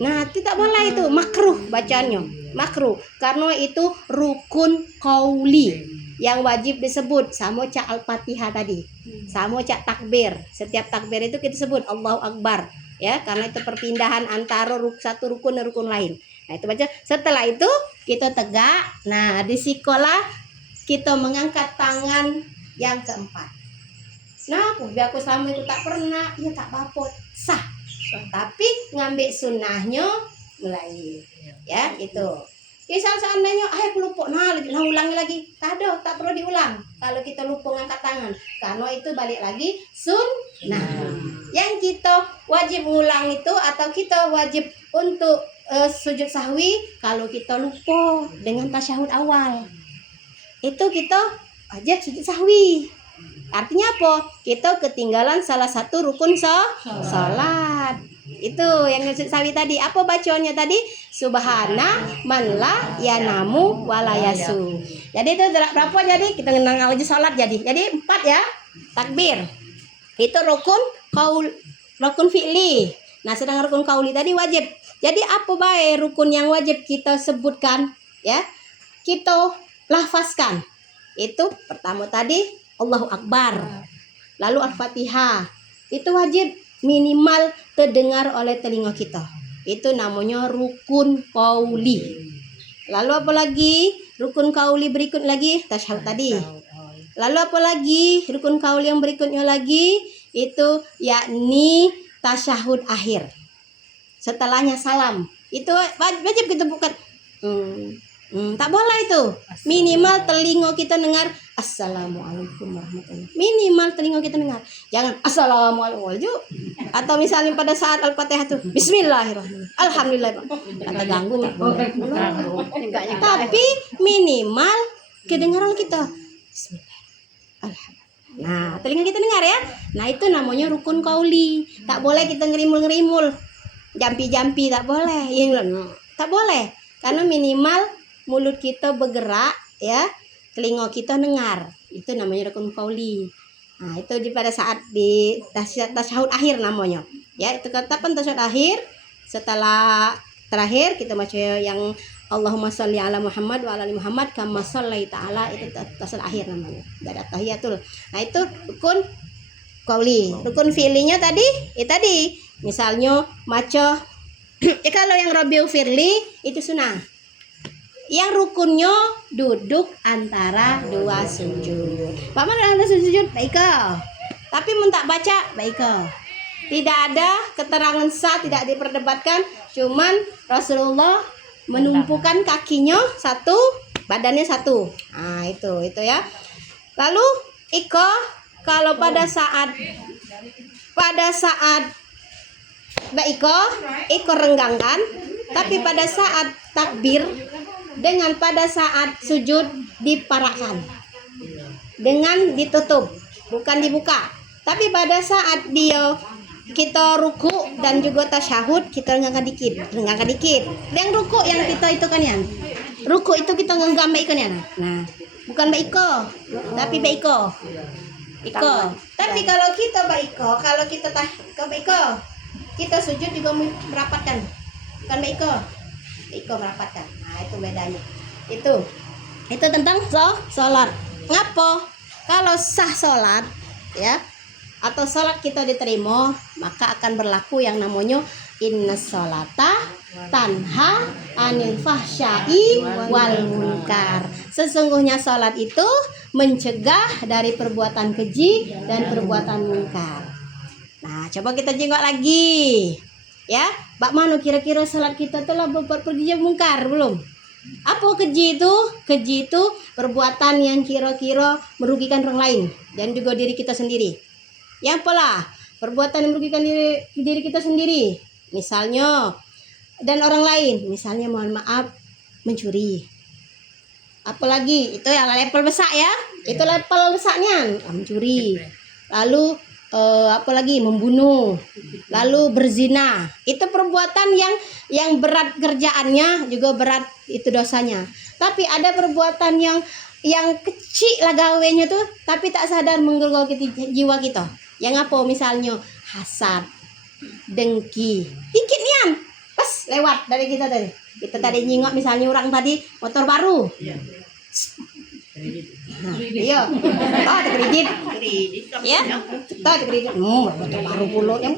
Nah, itu tak boleh, itu makruh bacaannya. Makruh karena itu rukun qauli. Yang wajib disebut sama cak Al-Fatihah tadi, sama cak takbir. Setiap takbir itu kita sebut Allahu Akbar, ya, karena itu perpindahan antara satu rukun dan rukun lain. Nah, itu baca. Setelah itu kita tegak. Nah, di sekolah kita mengangkat tangan yang keempat. Nah, biar aku selama itu tak pernah, ya tak apa-apa, sah. Tapi ngambil sunnahnya mulai, ya itu. Misal seandainya, aku lupa, nah ulangi lagi, tak perlu diulang. Kalau kita lupa ngangkat tangan, karena itu balik lagi sunnah. Yang kita wajib ngulang itu atau kita wajib untuk sujud sahwi kalau kita lupa dengan tasyahud awal. Itu kita wajib sujud sahwi. Artinya apa? Kita ketinggalan salah satu rukun salat. Itu yang sujud sahwi tadi. Apa bacanya tadi? Subhana man la yanamu wala yasu. Jadi itu berapa jadi? Kita ngenang aja salat jadi. Jadi 4 ya. Takbir. Itu rukun fi'li. Nah, sedang rukun qauli tadi wajib. Jadi apa baik rukun yang wajib kita sebutkan, ya? Kita lafazkan. Itu pertama tadi Allahu Akbar. Lalu Al-Fatihah. Itu wajib minimal terdengar oleh telinga kita. Itu namanya rukun qauli. Lalu apa lagi? Rukun qauli berikut lagi tasyahud tadi. Lalu apa lagi? Rukun qauli yang berikutnya lagi itu yakni tasyahud akhir. Setelahnya salam. Itu wajib kita bukan. Tak boleh itu. Minimal telinga kita dengar Assalamualaikum warahmatullahi. Minimal telinga kita dengar. Jangan Assalamualaikum. Atau misalnya pada saat Al-Fatihah tuh Bismillahirrahmanirrahim. Alhamdulillah. Kata ganggu. Tapi minimal kedengaran kita. Bismillah. Alhamdulillah. Nah, telinga kita dengar ya. Nah, itu namanya rukun qauli. Tak boleh kita ngerimul-ngerimul. Jampi-jampi tak boleh. Tak boleh. Karena minimal mulut kita bergerak ya, telinga kita dengar. Itu namanya rukun qauli. Nah, itu pada saat di tasyahud akhir namanya. Ya, itu kapan tasyahud akhir? Setelah terakhir kita baca yang Allahumma sholli ala Muhammad wa ala ali Muhammad kama shallaita ala, itu tasyahud akhir namanya. Dari tahiyatul. Nah, itu rukun qauli. Rukun fi'linya tadi, tadi misalnya maca kalau yang Rabiul Firli itu sunnah. Yang rukunnya duduk antara dua sujud. Pak mana ada sujud? Baik. Tapi mentak baca baik. Tidak ada keterangan sah, tidak diperdebatkan. Cuman Rasulullah menumpukan kakinya satu, badannya satu. Nah, itu ya. Lalu kalau pada saat iko renggangkan, tapi pada saat takbir dengan pada saat sujud diparakkan dengan ditutup, bukan dibuka. Tapi pada saat kita ruku dan juga tasyahud kita renggangkan dikit. Yang ruku yang kita itu kan ya. Ruku itu kita genggam baik kan ya. Nah, bukan baiko, tapi baiko. Tapi kalau kita baiko, kalau kita baiko, kita sujud juga merapatkan. Bukan baiko merapatkan. Nah, itu bedanya. Itu tentang sholat. Ngapa? Kalau sah sholat ya, atau sholat kita diterima, maka akan berlaku yang namanya innas sholata tanha anil fahsyai wal munkar. Sesungguhnya sholat itu mencegah dari perbuatan keji dan perbuatan munkar. Nah, coba kita jengok lagi. Ya, bak mana kira-kira salat kita telah berbuat keji mungkar belum? Apa keji itu? Keji itu perbuatan yang kira-kira merugikan orang lain dan juga diri kita sendiri. Yang pola perbuatan yang merugikan diri kita sendiri, misalnya, dan orang lain, misalnya mohon maaf mencuri. Apalagi itu yang level besar ya, itu level besarnya mencuri. Lalu apalagi membunuh, lalu berzina. Itu perbuatan yang berat kerjaannya, juga berat itu dosanya. Tapi ada perbuatan yang kecil lah gawenya tuh, tapi tak sadar menggerogol jiwa kita. Yang apa? Misalnya hasad, dengki, dikit nian pas lewat dari kita tadi. Kita tadi nyingok misalnya orang tadi motor baru. Nah, iya, ada kredit, ya, kita ada kredit, motor baru puluh yang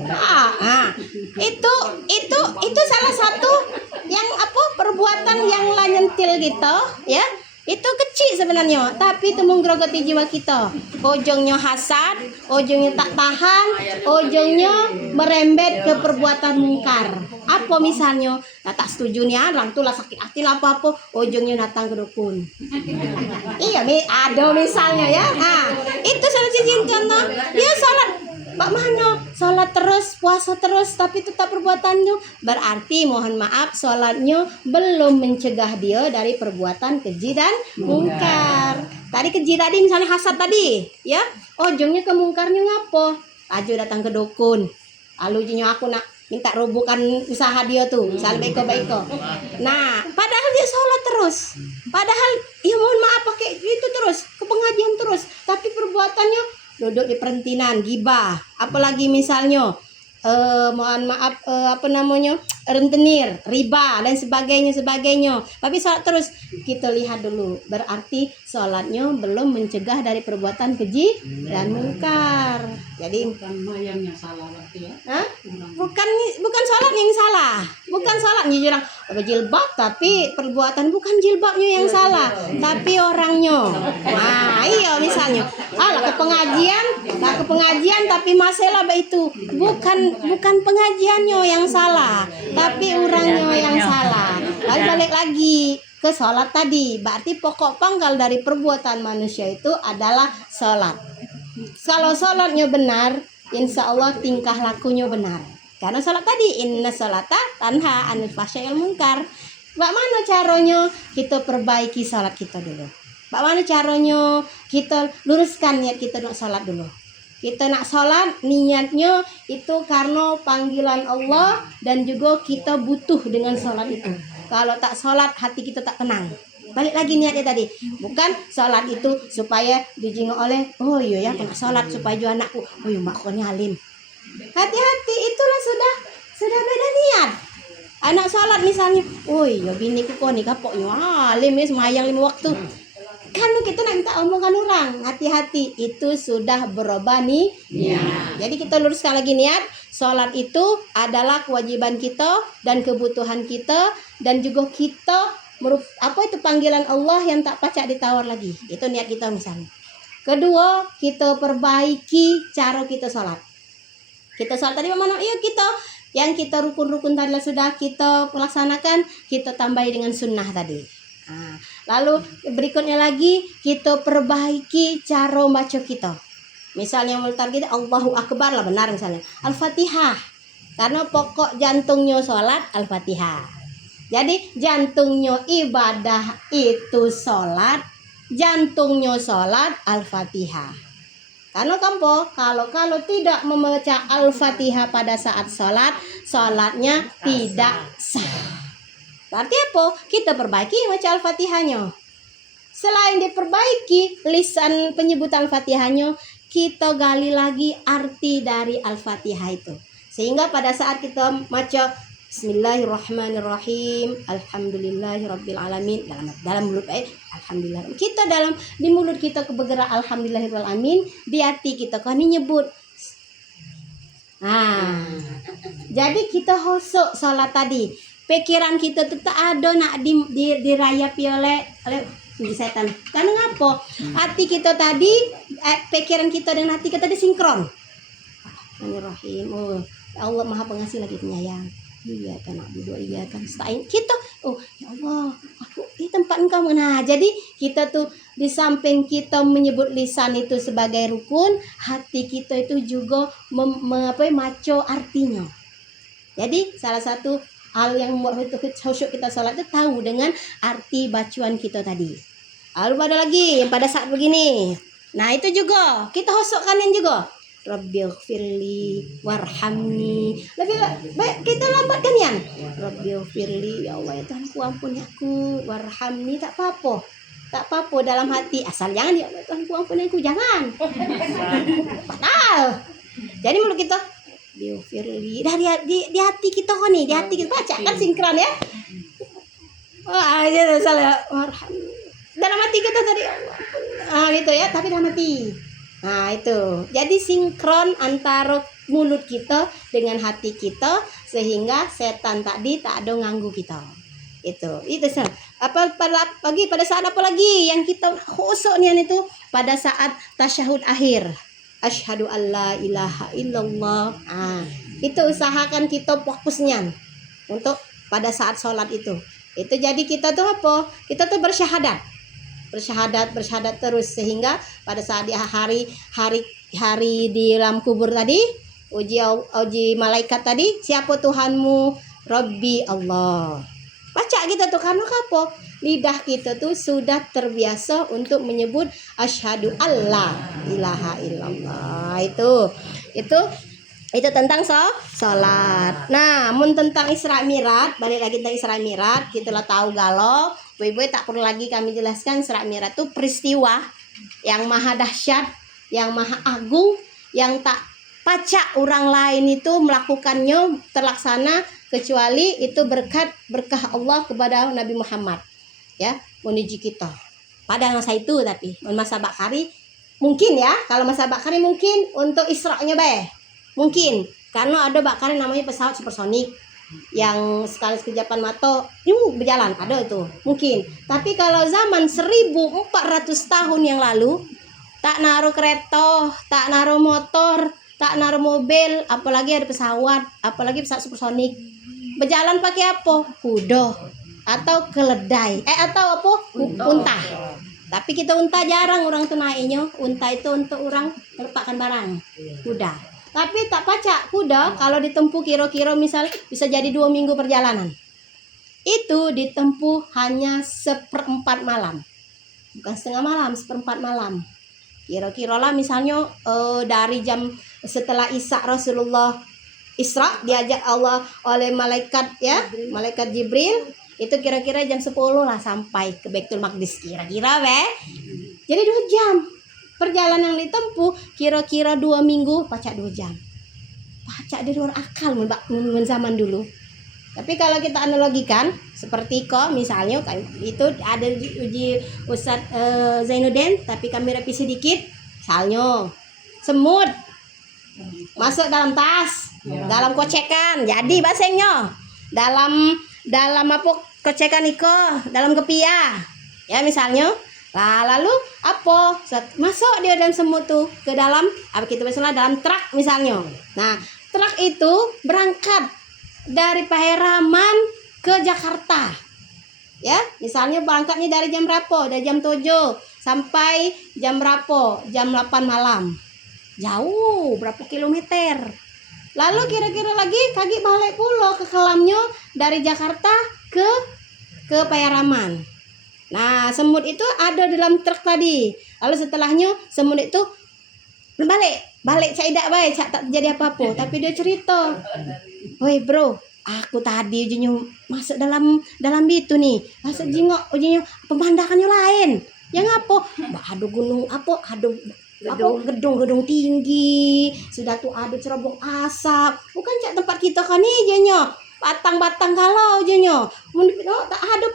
itu salah satu yang apa perbuatan yang la nyentil gitu ya, itu kecil sebenarnya, tapi itu menggerogoti jiwa kita. Ujungnya hasad, ujungnya tak tahan, ujungnya merembet ke perbuatan mungkar. Apa misalnya, nah, tak setuju nih orang tuh lah sakit hati lah apa-apa, ujungnya datang ke dukun. Iya, ada misalnya ya. Nah, itu salah satu contoh. Dia salat Pak Mano, sholat terus, puasa terus, tapi tetap perbuatannya, berarti mohon maaf, sholatnya belum mencegah dia dari perbuatan keji dan mungkar. Tadi keji tadi misalnya hasad tadi, ya, ujungnya ke mungkarnya ngapo? Laju datang ke dukun, lalu ujungnya aku nak minta robohkan usaha dia tuh, misalnya baik-baik. Nah, padahal dia sholat terus, padahal ya mohon maaf pakai itu terus, ke pengajian terus, tapi perbuatannya duduk di perentinan, gibah, apalagi misalnya mohon maaf apa namanya, rentenir, riba dan sebagainya. Tapi sholat terus, kita lihat dulu, berarti sholatnya belum mencegah dari perbuatan keji dan mungkar. Jadi Bukan yang salah berarti ya. Hah? Bukan sholat yang salah, bukan sholatnya jurang berjilbab, tapi perbuatan bukan jilbabnya yang salah, tapi orangnya. Nah, iya misalnya, ke pengajian tapi masalah itu bukan pengajiannya yang salah, tapi orangnya yang salah. Lalu balik lagi ke sholat tadi, berarti pokok pangkal dari perbuatan manusia itu adalah sholat. Kalau sholatnya benar, insya Allah tingkah lakunya benar. Karena sholat tadi, inna sholata tanha anil fahsyail munkar. Bagaimana caranya kita perbaiki sholat kita dulu? Bagaimana caranya kita luruskan niat kita nak sholat dulu? Kita nak sholat, niatnya itu karena panggilan Allah dan juga kita butuh dengan sholat itu. Kalau tak sholat, hati kita tak tenang. Balik lagi niatnya tadi, bukan sholat itu supaya dijenguk oleh, oh iya ya, kena sholat supaya juga anakku, oh iya mak kau ni alim. Hati-hati, itulah sudah beda niat. Anak sholat misalnya, oh iya biniku kau ni kapok alim ya, semayang 5 waktu. Kan kita nak minta omongan orang, hati-hati, itu sudah berubah nih. Jadi kita luruskan lagi niat, sholat itu adalah kewajiban kita dan kebutuhan kita, dan juga kita itu panggilan Allah yang tak pacak ditawar lagi. Itu niat kita misalnya. Kedua, kita perbaiki cara kita sholat. Kita sholat tadi mana? Iya, kita yang kita rukun-rukun tadi sudah kita laksanakan, kita tambah dengan sunnah tadi. Nah, lalu berikutnya lagi kita perbaiki cara baca kita. Misalnya multar kita Allahu Akbar lah benar misalnya. Al-Fatihah. Karena pokok jantungnya sholat Al-Fatihah. Jadi jantungnya ibadah itu sholat, jantungnya sholat Al-Fatihah. Karena kalau tidak membaca Al-Fatihah pada saat sholat, sholatnya tidak sah. Berarti apa? Kita perbaiki baca Al-Fatihahnya. Selain diperbaiki lisan penyebutan Al-Fatihahnya, kita gali lagi arti dari Al-Fatihah itu. Sehingga pada saat kita baca Bismillahirrahmanirrahim, Alhamdulillahirabbil alamin, dalam mulut alhamdulillah. Kita di mulut kita bergerak alhamdulillahirabbil alamin, di hati kita kan nyebut. Nah, jadi kita hosok salat tadi. Pikiran kita tetap ada nak dirayapi oleh setan. Karena ngapa? Hati kita tadi, pikiran kita dan hati kita disinkron. Bismillahirrahmanirrahim. Oh, Allah Maha Pengasih lagi penyayang. Iya kan Abu iya kan stain kita, oh ya Allah aku di tempat engkau. Nah jadi kita tuh di samping kita menyebut lisan itu sebagai rukun, hati kita itu juga maco artinya. Jadi salah satu hal yang membuat khusyuk kita sholat itu tahu dengan arti bacaan kita tadi. Lalu ada lagi yang pada saat begini, nah itu juga kita khusyukkan juga. Rabbighfirli warhamni. Lebih baik kita lambatkan ya. Rabbighfirli, ya Allah ya Tuhanku ampuni aku, warhamni, tak apa-apa. Tak apa-apa dalam hati, asal jangan ya Allah Tuhanku ampuni aku, jangan. Padahal. Jadi mulut kita Rabbighfirli di hati kita kok nih, di hati kita baca kan sinkron ya. Oh, aja salah warhamni. Dalam hati kita tadi Allah. Gitu ya, tapi dalam hati. Nah itu, jadi sinkron antara mulut kita dengan hati kita, sehingga setan tadi tak ada ganggu kita. Itu apa pada saat apa lagi yang kita khusyuknya itu pada saat tasyahud akhir. Asyhadu alla ilaha illallah. Itu usahakan kita fokusnya untuk pada saat sholat itu. Itu jadi kita tuh apa? Kita tuh bersyahadat terus sehingga pada saat di hari di dalam kubur tadi uji malaikat tadi, siapa Tuhanmu? Rabbi Allah. Baca kita tuh karena apa? Lidah kita tuh sudah terbiasa untuk menyebut asyhadu alla ilaha illallah. Itu tentang sholat. Nah, mun tentang Isra Mi'raj, balik lagi tentang Isra Mi'raj, kita lah tahu galau. Boy tak perlu lagi kami jelaskan. Isra Mi'raj itu peristiwa yang maha dahsyat, yang maha agung, yang tak pacak orang lain itu melakukannya terlaksana kecuali itu berkah Allah kepada Nabi Muhammad, ya, menuju kita pada masa itu. Tapi masa Bakari mungkin ya, kalau masa Bakari mungkin untuk Isra-nya mungkin karena ada Bakari namanya pesawat supersonik yang sekali sekejapan mata berjalan, ada itu mungkin. Tapi kalau zaman 1400 tahun yang lalu, tak naruh kereta, tak naruh motor, tak naruh mobil, apalagi ada pesawat, apalagi pesawat supersonik. Berjalan pakai apa? Kuda atau keledai, atau apa? Unta. Tapi kita unta jarang orang tuh naiknya. Unta itu untuk orang melepaskan barang. Kuda. Tapi tak pacak kuda kalau ditempuh kira-kira misal bisa jadi 2 minggu perjalanan. Itu ditempuh hanya 1/4 malam. Bukan setengah malam, 1/4 malam. Kira-kira lah misalnya dari jam setelah Isya Rasulullah Isra diajak Allah oleh malaikat, ya, malaikat Jibril, itu kira-kira jam 10 lah sampai ke Baitul Maqdis kira-kira Jadi 2 jam. Perjalanan yang ditempuh kira-kira 2 minggu, pacak 2 jam. Pacak dari luar akal mun zaman dulu. Tapi kalau kita analogikan seperti misalnya kan itu ada uji Ustadz Zainuddin, tapi kami revisi dikit. Misalnya semut masuk dalam tas, dalam kocekan, jadi basengnya dalam apa kocekan iko, dalam kepia, ya misalnya. Nah, lalu apa? Masuk dia dalam semut tuh ke dalam apa kita misalnya dalam truk misalnya. Nah, truk itu berangkat dari Paheraman ke Jakarta. Ya, misalnya berangkatnya dari jam berapa? Dari jam 7 sampai jam berapa? Jam 8 malam. Jauh, berapa kilometer. Lalu kira-kira lagi kaki balik pulau ke kelamnya dari Jakarta ke Paheraman. Nah, semut itu ada dalam truk tadi. Lalu setelahnya semut itu balik cak tak terjadi apa-apa. Tapi dia cerita, "Woi bro, aku tadi ujinya masuk dalam itu nih. Masuk jingok ujinya pemandangannya lain. Yang apa? Ada gunung gedung tinggi. Sudah tuh ada cerobong asap. Bukan cak tempat kita kan ijanya. Batang-batang kalau ujungnya tak ada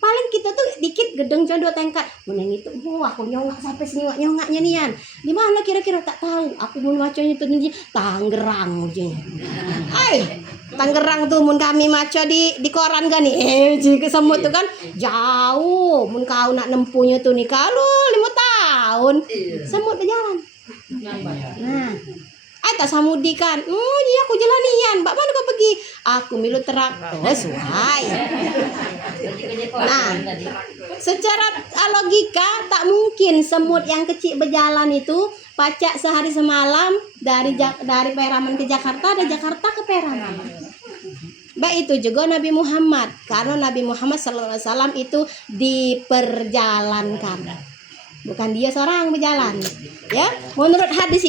paling kita tuh dikit gedeng cuma 2 tingkat. Meneng itu aku nyongak sampai nyongaknya nian. Di mana kira-kira tak tahu. Aku mau macanya itu tinggi Tangerang ujungnya. Tangerang tuh mun kami maca di koran kan nih. Jika semut tuh kan jauh. Mun kau nak nempuhnya tuh nih kalau 5 tahun semut berjalan. Nah, tak samudi kan. Iya aku jalanian. Mbak mana kau pergi? Aku milu traktor. Suai. Nah, secara logika tak mungkin semut yang kecil berjalan itu pacak sehari semalam dari Paheraman ke Jakarta, dari Jakarta ke Paheraman. Baik itu juga Nabi Muhammad, karena Nabi Muhammad SAW itu diperjalankan. Bukan dia seorang berjalan, ya. Menurut hadis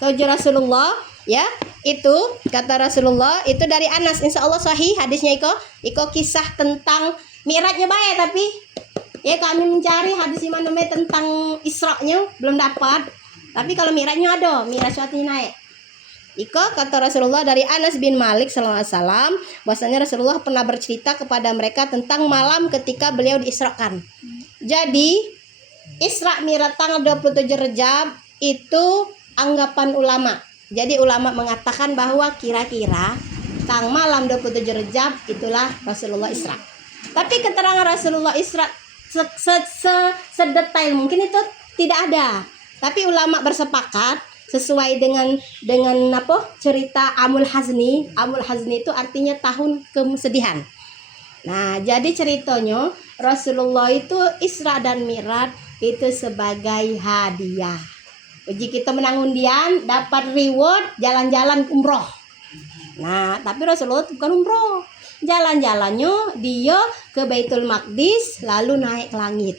Rasulullah, ya, itu kata Rasulullah itu dari Anas, insya Allah sahih hadisnya iko kisah tentang Mi'rajnya tapi ya kami mencari hadis mana tentang Isra-nya belum dapat. Tapi kalau Mi'rajnya ada, Mi'raj suatu naik. Iko kata Rasulullah dari Anas bin Malik SAW, bahwasanya Rasulullah pernah bercerita kepada mereka tentang malam ketika beliau diisrakan. Jadi Isra Mi'raj tanggal 27 Rejab itu anggapan ulama. Jadi ulama mengatakan bahwa kira-kira tang malam 27 Rejab itulah Rasulullah Isra. Tapi keterangan Rasulullah Isra sedetail mungkin itu tidak ada. Tapi ulama bersepakat sesuai dengan apa cerita Amul Hazni. Amul Hazni itu artinya tahun kesedihan. Nah, jadi ceritanya Rasulullah itu Isra dan Mi'raj itu sebagai hadiah. Uji kita menang undian dapat reward jalan-jalan umroh. Nah, tapi Rasulullah bukan umroh. Jalan-jalannya dia ke Baitul Maqdis lalu naik ke langit.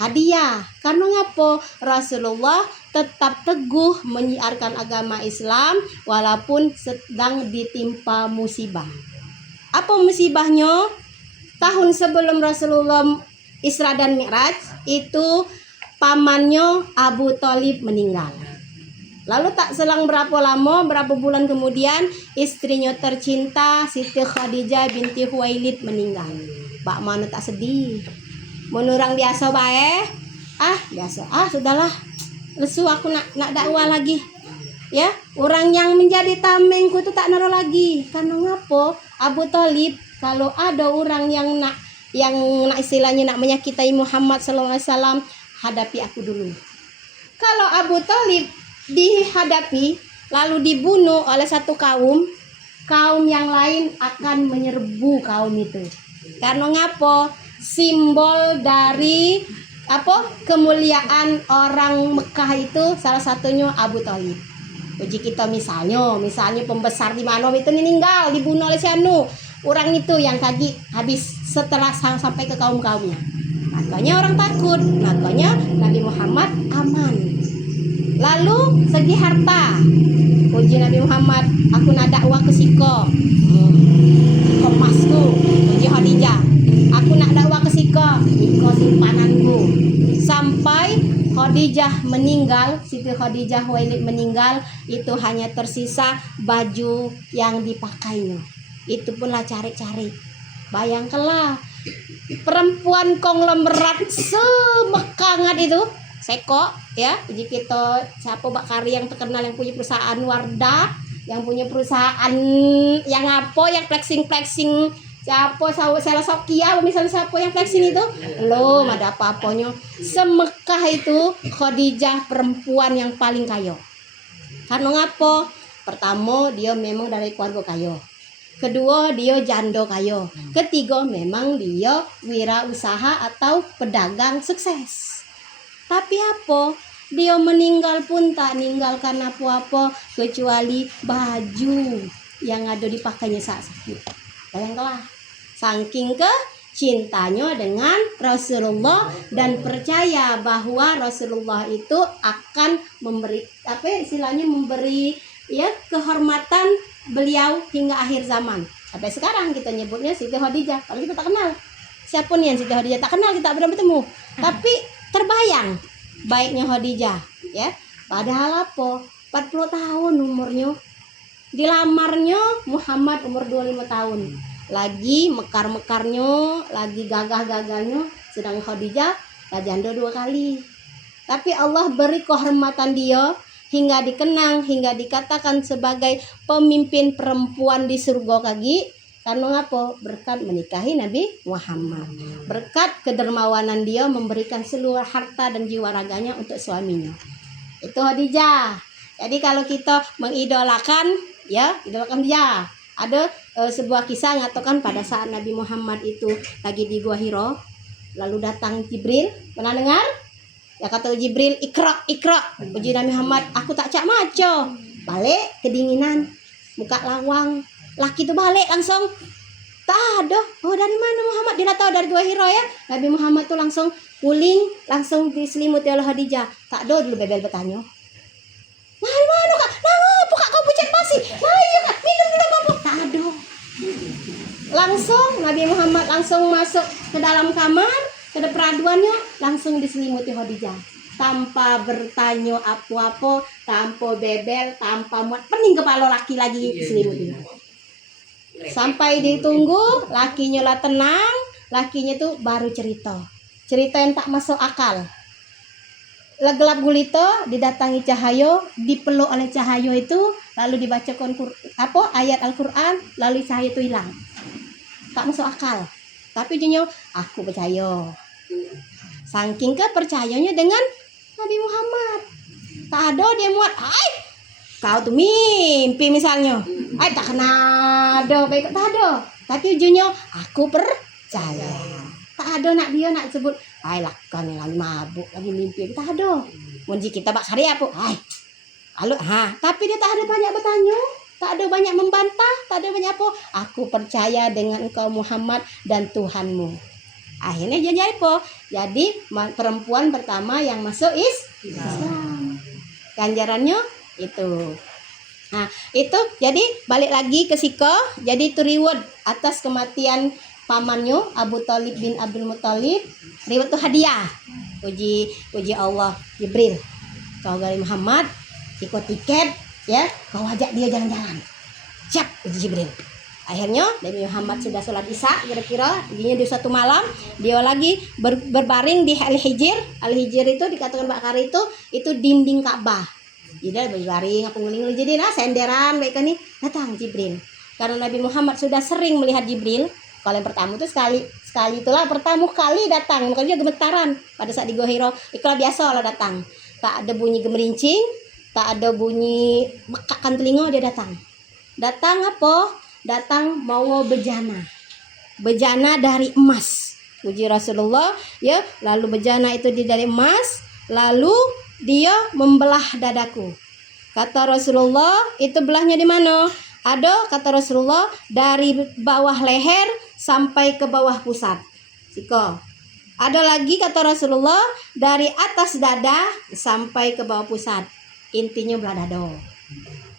Hadiah. Karena ngapa? Rasulullah tetap teguh menyiarkan agama Islam walaupun sedang ditimpa musibah. Apa musibahnya? Tahun sebelum Rasulullah Isra dan Mi'raj itu pamannya Abu Thalib meninggal. Lalu tak selang berapa lama, berapa bulan kemudian istrinya tercinta Siti Khadijah binti Khuwailid meninggal. Bak mana tak sedih. Menurang biasa bae. Biasa. Sudahlah. Lesu aku nak dakwah lagi. Ya, orang yang menjadi tamengku itu tak naruh lagi. Karena ngapo? Abu Thalib kalau ada orang yang nak istilahnya nak menyakitai Muhammad sallallahu alaihi wasallam, hadapi aku dulu. Kalau Abu Thalib dihadapi lalu dibunuh oleh satu kaum yang lain akan menyerbu kaum itu. Karena ngapo? Simbol dari kemuliaan orang Mekah itu salah satunya Abu Thalib. Uji kita misalnya pembesar di mana itu meninggal dibunuh oleh sianu. Orang itu yang kaki habis setelah sampai ke kaum-kaumnya. Makanya orang takut. Makanya Nabi Muhammad aman. Lalu segi harta, puji Nabi Muhammad, aku nak dakwah ke siko, emasku, puji Khadijah, aku nak dakwah ke siko, iko simpananku. Sampai Khadijah meninggal, Siti Khadijah Khuwailid meninggal, itu hanya tersisa baju yang dipakainya. Itu pun lah cari-cari. Bayangkanlah perempuan konglomerat semekangat itu. Seko ya, jadi kita siapa Bakari yang terkenal yang punya perusahaan Wardah, yang punya perusahaan yang flexing siapa Sela Sokia misalnya siapa yang flexing itu belum ada apa-apanya. Semekah itu Khadijah perempuan yang paling kaya. Karena ngapa? Pertama dia memang dari keluarga kaya. Kedua dia janda kaya. Ketiga memang dia wirausaha atau pedagang sukses. Tapi apa? Dia meninggal pun tak ninggalkan apa-apa kecuali baju yang ada dipakainya saat sakit. Bayangkanlah, saking cintanya dengan Rasulullah dan percaya bahwa Rasulullah itu akan memberi memberi kehormatan beliau hingga akhir zaman. Sampai sekarang kita nyebutnya Siti Khadijah. Kalau kita tak kenal siapa nih yang Siti Khadijah, tak kenal, kita pernah bertemu. Tapi terbayang baiknya Khadijah ya. Padahal 40 tahun umurnya. Dilamarnya Muhammad umur 25 tahun. Lagi mekar-mekarnya, lagi gagah-gagahnya, sedang Khadijah janda 2 kali. Tapi Allah beri kehormatan dia hingga dikenang, hingga dikatakan sebagai pemimpin perempuan di surga kaki. Karena apa? Berkat menikahi Nabi Muhammad. Berkat kedermawanan dia memberikan seluruh harta dan jiwa raganya untuk suaminya. Itu Khadijah. Jadi kalau kita mengidolakan, idolakan dia. Ada sebuah kisah mengatakan pada saat Nabi Muhammad itu lagi di Gua Hiro, lalu datang Jibril. Pernah dengar? Ya kata Jibril, ikra. Uji Nabi Muhammad, aku tak cak maco. Balik kedinginan, buka lawang. Laki itu balik langsung. Tak ada. Oh dari mana Muhammad? Dia tahu dari Gua Hiro ya. Nabi Muhammad tuh langsung puling, langsung diselimuti oleh Khadijah. Tak ada dulu bebel bertanya. Mana kak? Apa kak kau pucat pasti? Iya kak, minum apa? Tak ada. Langsung Nabi Muhammad langsung masuk ke dalam kamar, ke peraduannya, langsung diselimuti Khadijah. Tanpa bertanya apa-apa, tanpa bebel, tanpa muat, pening kepala laki lagi diselimuti. Sampai ditunggu, lakinya lah tenang, lakinya tuh baru cerita yang tak masuk akal. Gelap gulita, didatangi cahaya, dipeluk oleh cahaya itu, lalu dibacakan ayat Al-Quran, lalu cahaya itu hilang. Tak masuk akal. Tapi ujungnya aku percaya. Saking kepercayanya dengan Nabi Muhammad. Tak ada dia muat, "Hai, kau tuh mimpi misalnya. Tak kena ada, baik tak ada. Tapi ujungnya aku percaya. Tak ada nak dia nak sebut, "Hai, lakukan yang lagi mabuk, lagi mimpi." Tak ada. Munji kita bak syariah apa? "Hai, halo, tapi dia tak ada banyak bertanya, tak ada banyak membantah, tak ada banyak apa. Aku percaya dengan engkau Muhammad dan Tuhanmu." Akhirnya dia jadi apa? Jadi perempuan pertama yang masuk Islam. Ganjarannya itu. Nah, itu jadi balik lagi ke Siko. Jadi itu reward atas kematian pamannya Abu Thalib bin Abdul Muthalib. Reward itu hadiah. Puji Allah, Jibril. Kau gali Muhammad, ikut tiket ya, kau ajak dia jalan-jalan. Siap, puji Jibril. Akhirnya Nabi Muhammad sudah sholat isya, kira-kira di satu malam dia lagi berbaring di Al-Hijr. Al-Hijr itu dikatakan Mbak Kari itu dinding Ka'bah. Jadi berbaring apa nguling jadi senderan baik kan nih datang Jibril. Karena Nabi Muhammad sudah sering melihat Jibril. Kalau yang pertama itu sekali itulah pertama kali datang, makanya dia gemetaran pada saat di Gua Hira. Itulah biasa lah datang. Tak ada bunyi gemerincing, tak ada bunyi mekakan telinga dia datang. Datang apa? Datang mau bejana dari emas. Puji Rasulullah ya. Lalu bejana itu dari emas, lalu dia membelah dadaku. Kata Rasulullah, itu belahnya di mana? Ada kata Rasulullah dari bawah leher sampai ke bawah pusat. Siko. Ada lagi kata Rasulullah dari atas dada sampai ke bawah pusat. Intinya belah dada.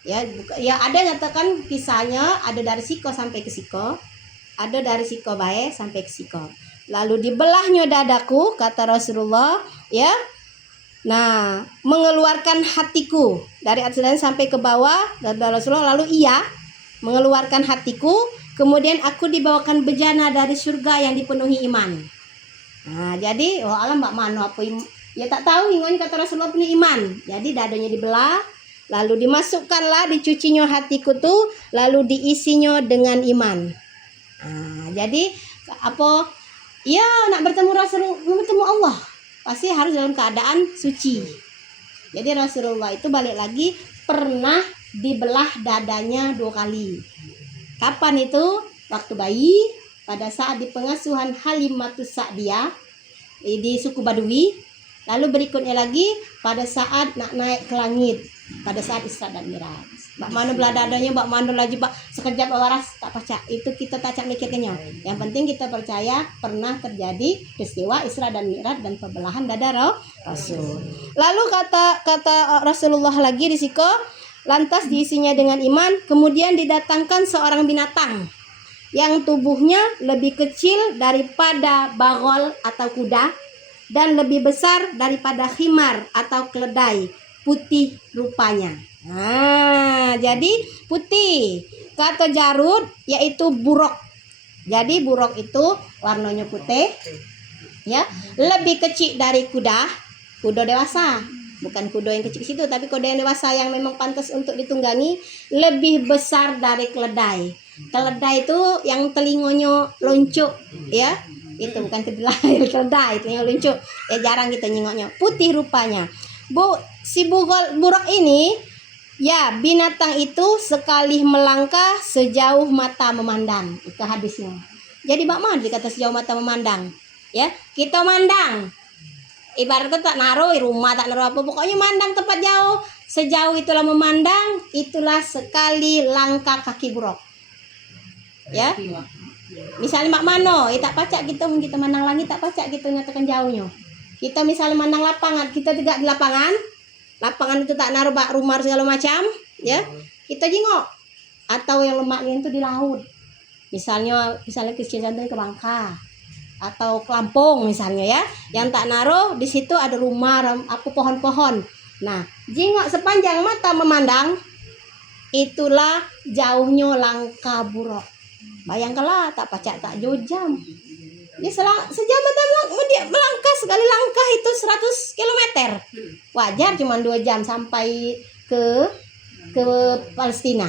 Ya ada yang katakan kisahnya ada dari siko sampai ke siko, ada dari siko bae sampai ke siko. Lalu dibelahnya dadaku kata Rasulullah ya. Nah, mengeluarkan hatiku dari atas dada sampai ke bawah kata Rasulullah, lalu ia mengeluarkan hatiku, kemudian aku dibawakan bejana dari surga yang dipenuhi iman. Nah, jadi alam mbak mano apa ya tak tahu ingonya kata Rasulullah penuh iman. Jadi dadanya dibelah, lalu dimasukkanlah, dicucinya hatiku tuh, lalu diisinya dengan iman. Nah, jadi apa? Ya nak bertemu Rasulullah, bertemu Allah, pasti harus dalam keadaan suci. Jadi Rasulullah itu balik lagi pernah dibelah dadanya 2 kali. Kapan itu? Waktu bayi, pada saat di pengasuhan Halimatus Sa'diyah di suku Badui. Lalu berikutnya lagi pada saat nak naik ke langit, pada saat Isra dan Mi'raj. Bak mana belah dadanya, bak mana lagi bak sekejap waras tak percaya. Itu kita tak cak mikirnya. Yang penting kita percaya pernah terjadi peristiwa Isra dan Mi'raj dan pembelahan dada Rasul. Lalu kata Rasulullah lagi di situ, lantas diisinya dengan iman, kemudian didatangkan seorang binatang yang tubuhnya lebih kecil daripada bagol atau kuda dan lebih besar daripada khimar atau keledai, putih rupanya. Nah, jadi putih. Kata Jarud yaitu buruk. Jadi buruk itu warnanya putih, ya, lebih kecil dari kuda dewasa. Bukan kuda yang kecil situ, tapi kuda yang dewasa yang memang pantas untuk ditunggangi, lebih besar dari keledai. Keledai itu yang telinganya luncuk, ya. Itu bukan keledai, itu yang luncuk. Ya jarang kita nyengoknya. Putih rupanya. Si buruk ini, ya binatang itu sekali melangkah sejauh mata memandang. Itu hadisnya. Jadi bagaimana dikata sejauh mata memandang? Ya, kita mandang. Ibaratnya tak naruh rumah, tak naruh apa, pokoknya mandang tempat jauh. Sejauh itulah memandang, itulah sekali langkah kaki buruk. Ya. Misalnya mak mano, tak pacak kita mandang langit, tak pacak kita nyatakan jauhnya. Kita misalnya mandang lapangan, kita tegak di lapangan itu tak naruh bak rumah segala macam, ya. Kita jengok. Atau yang lemaknya itu di laut. Misalnya kecil-kecil ke Bangka atau ke Lampung misalnya, ya. Yang tak naruh di situ ada rumah, apa pohon-pohon. Nah, jengok sepanjang mata memandang, itulah jauhnya langkah buruk. Bayangkanlah tak pacak tak jauh jam. Dia sejam mata dia melangkah, sekali langkah itu 100 km. Wajar cuma 2 jam sampai ke Palestina.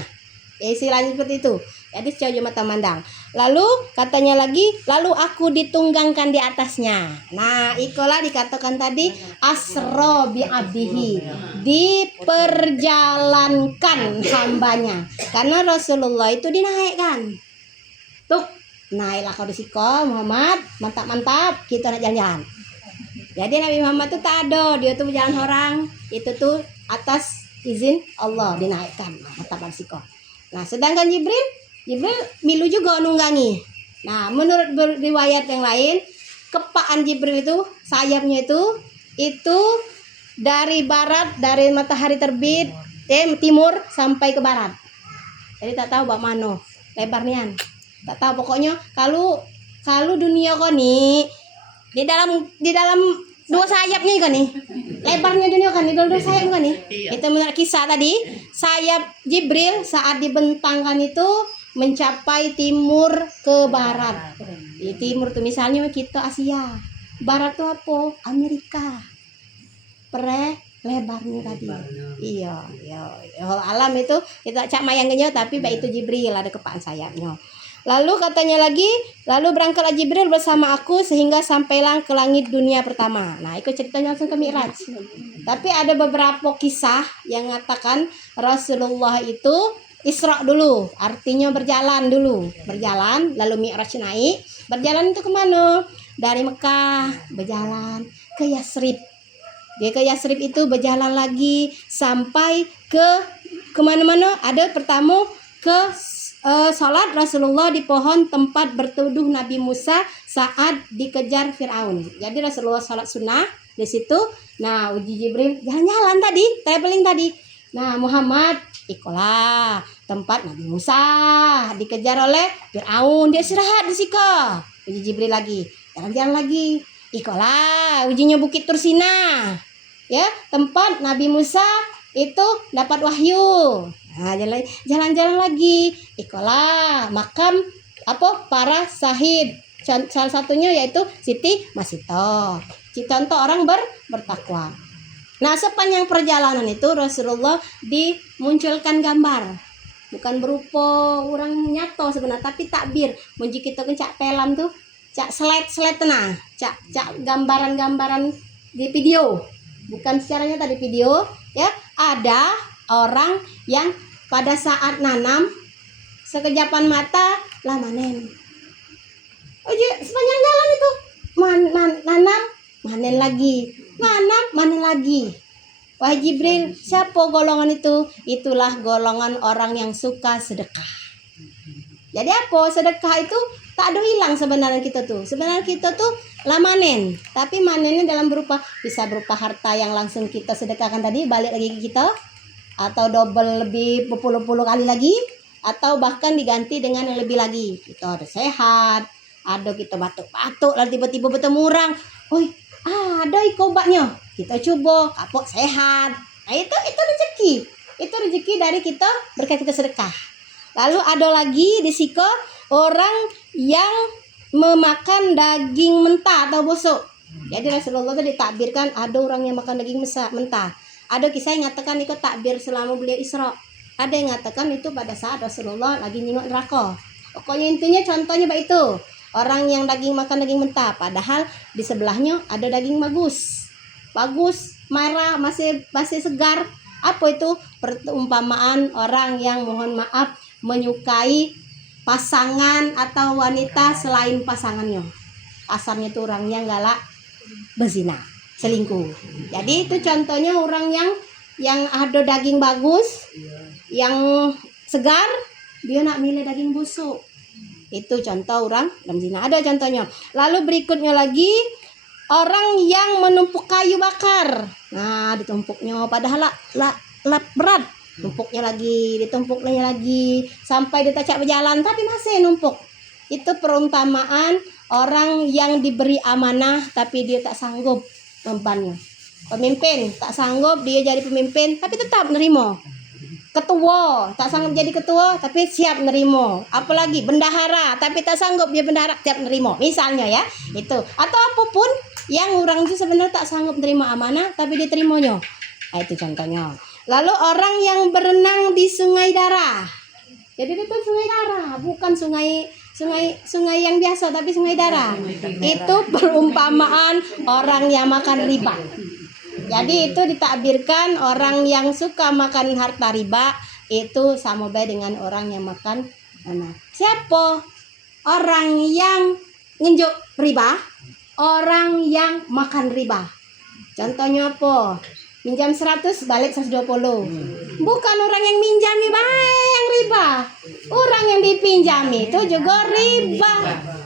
Ya istilahnya seperti itu. Jadi sejauh mata mandang. Lalu katanya lagi, lalu aku ditunggangkan di atasnya. Nah, ikolah dikatakan tadi asro bi abdihi, diperjalankan hambanya. Karena Rasulullah itu dinaikkan. Tuh, naiklah kau di siko Muhammad, mantap-mantap, kita nak jalan-jalan. Jadi Nabi Muhammad tuh tak ada, dia tuh berjalan orang, itu tuh atas izin Allah dinaikkan. Nah, mantap di siko. Nah, sedangkan Jibril milu juga nunggangi. Nah, menurut riwayat yang lain, kepaan Jibril itu, sayapnya itu dari barat, dari matahari terbit, timur sampai ke barat. Jadi tak tahu bak mano lebarnya. Tak tahu, pokoknya kalau dunia kau nih di dalam dua sayapnya kan nih. Lebarnya dunia kan di dalam dua sayap kan nih. Itu menurut kisah tadi, sayap Jibril saat dibentangkan itu mencapai timur ke barat. Di timur tuh misalnya kita Asia, barat tuh apa? Amerika. Lebarnya tadi. Iya. Alam itu kita cak mayangnya, tapi baik itu Jibril ada kepaan sayapnya. Lalu katanya lagi, lalu berangkatlah Jibril bersama aku sehingga sampailah ke langit dunia pertama. Nah, itu ceritanya langsung ke Mi'raj. Tapi ada beberapa kisah yang mengatakan Rasulullah itu Isra dulu, artinya berjalan dulu. Berjalan, lalu Mi'raj naik. Berjalan itu kemana? Dari Mekah, berjalan ke Yasrib. Dia ke Yasrib itu berjalan lagi sampai ke kemana-mana. Ada pertama ke sholat Rasulullah di pohon tempat berteduh Nabi Musa saat dikejar Fir'aun. Jadi Rasulullah sholat sunnah di situ. Nah, uji Jibril jalan-jalan tadi, traveling tadi. Nah, Muhammad ikolah tempat Nabi Musa dikejar oleh Fir'aun, dia istirahat di situ. Uji Jibril lagi, jalan-jalan lagi. Ikolah ujinya Bukit Tursina, ya, tempat Nabi Musa itu dapat wahyu. Nah, jalan-jalan lagi. Ikolah makam para syahid. Salah satunya yaitu Siti Masito. Contoh orang bertakwa. Nah, sepanjang perjalanan itu Rasulullah dimunculkan gambar. Bukan berupa orang nyato sebenarnya, tapi takbir. Munji kita kan cak pelam tuh, cak slide tenang, cak gambaran-gambaran di video. Bukan secara nyata di video, ya. Ada orang yang pada saat nanam sekejapan mata lah manen. Sepanjang jalan itu nanam, manen lagi, nanam, manen lagi. Wahai Jibril, siapa golongan itu? Itulah golongan orang yang suka sedekah. Jadi apa? Sedekah itu tak ada hilang sebenarnya kita tuh. Sebenarnya kita tuh lah manen, tapi manennya dalam bisa berupa harta yang langsung kita sedekahkan tadi balik lagi ke kita, atau double lebih berpuluh-puluh kali lagi, atau bahkan diganti dengan yang lebih lagi. Kita ada sehat, ada kita batuk-batuk lalu tiba-tiba bertemu orang, ada obatnya, kita coba kapok sehat. Nah, itu rezeki dari kita berkat kita sedekah. Lalu ada lagi di siko orang yang memakan daging mentah atau busuk. Jadi Rasulullah itu ditakbirkan ada orang yang makan daging mentah. Ada kisah yang mengatakan itu takbir selama beliau Isra. Ada yang mengatakan itu pada saat Rasulullah lagi nyingok neraka. Pokoknya intinya contohnya itu. Orang yang makan daging mentah, padahal di sebelahnya ada daging bagus, merah, masih segar. Apa itu? Perumpamaan orang yang mohon maaf menyukai pasangan atau wanita selain pasangannya. Asalnya itu orang yang galak berzina, selingkuh. Jadi itu contohnya orang yang ada daging bagus, yang segar, dia nak milih daging busuk. Itu contoh orang dalam zina, ada contohnya. Lalu berikutnya lagi orang yang menumpuk kayu bakar. Nah, ditumpuknya padahal berat. Tumpuknya lagi, ditumpuknya lagi sampai ditacak berjalan tapi masih numpuk. Itu perumpamaan orang yang diberi amanah tapi dia tak sanggup membannya. Pemimpin tak sanggup dia jadi pemimpin tapi tetap nerima. Ketua tak sanggup jadi ketua tapi siap nerimo. Apalagi bendahara tapi tak sanggup dia bendahara, siap nerimo. Misalnya ya, itu. Atau apapun yang orang itu sebenarnya tak sanggup nerima amanah tapi diterimanya. Nah, itu contohnya. Lalu orang yang berenang di sungai darah. Jadi itu sungai darah, bukan sungai sungai yang biasa tapi sungai darah. Itu perumpamaan orang yang makan riba. Jadi itu ditakbirkan orang yang suka makan harta riba itu sama baik dengan orang yang makan mana. Siapa? Orang yang nginjuk riba, orang yang makan riba. Contohnya apa? Minjam 100 balik 120. Bukan orang yang minjami yang riba. Orang yang dipinjami itu juga riba.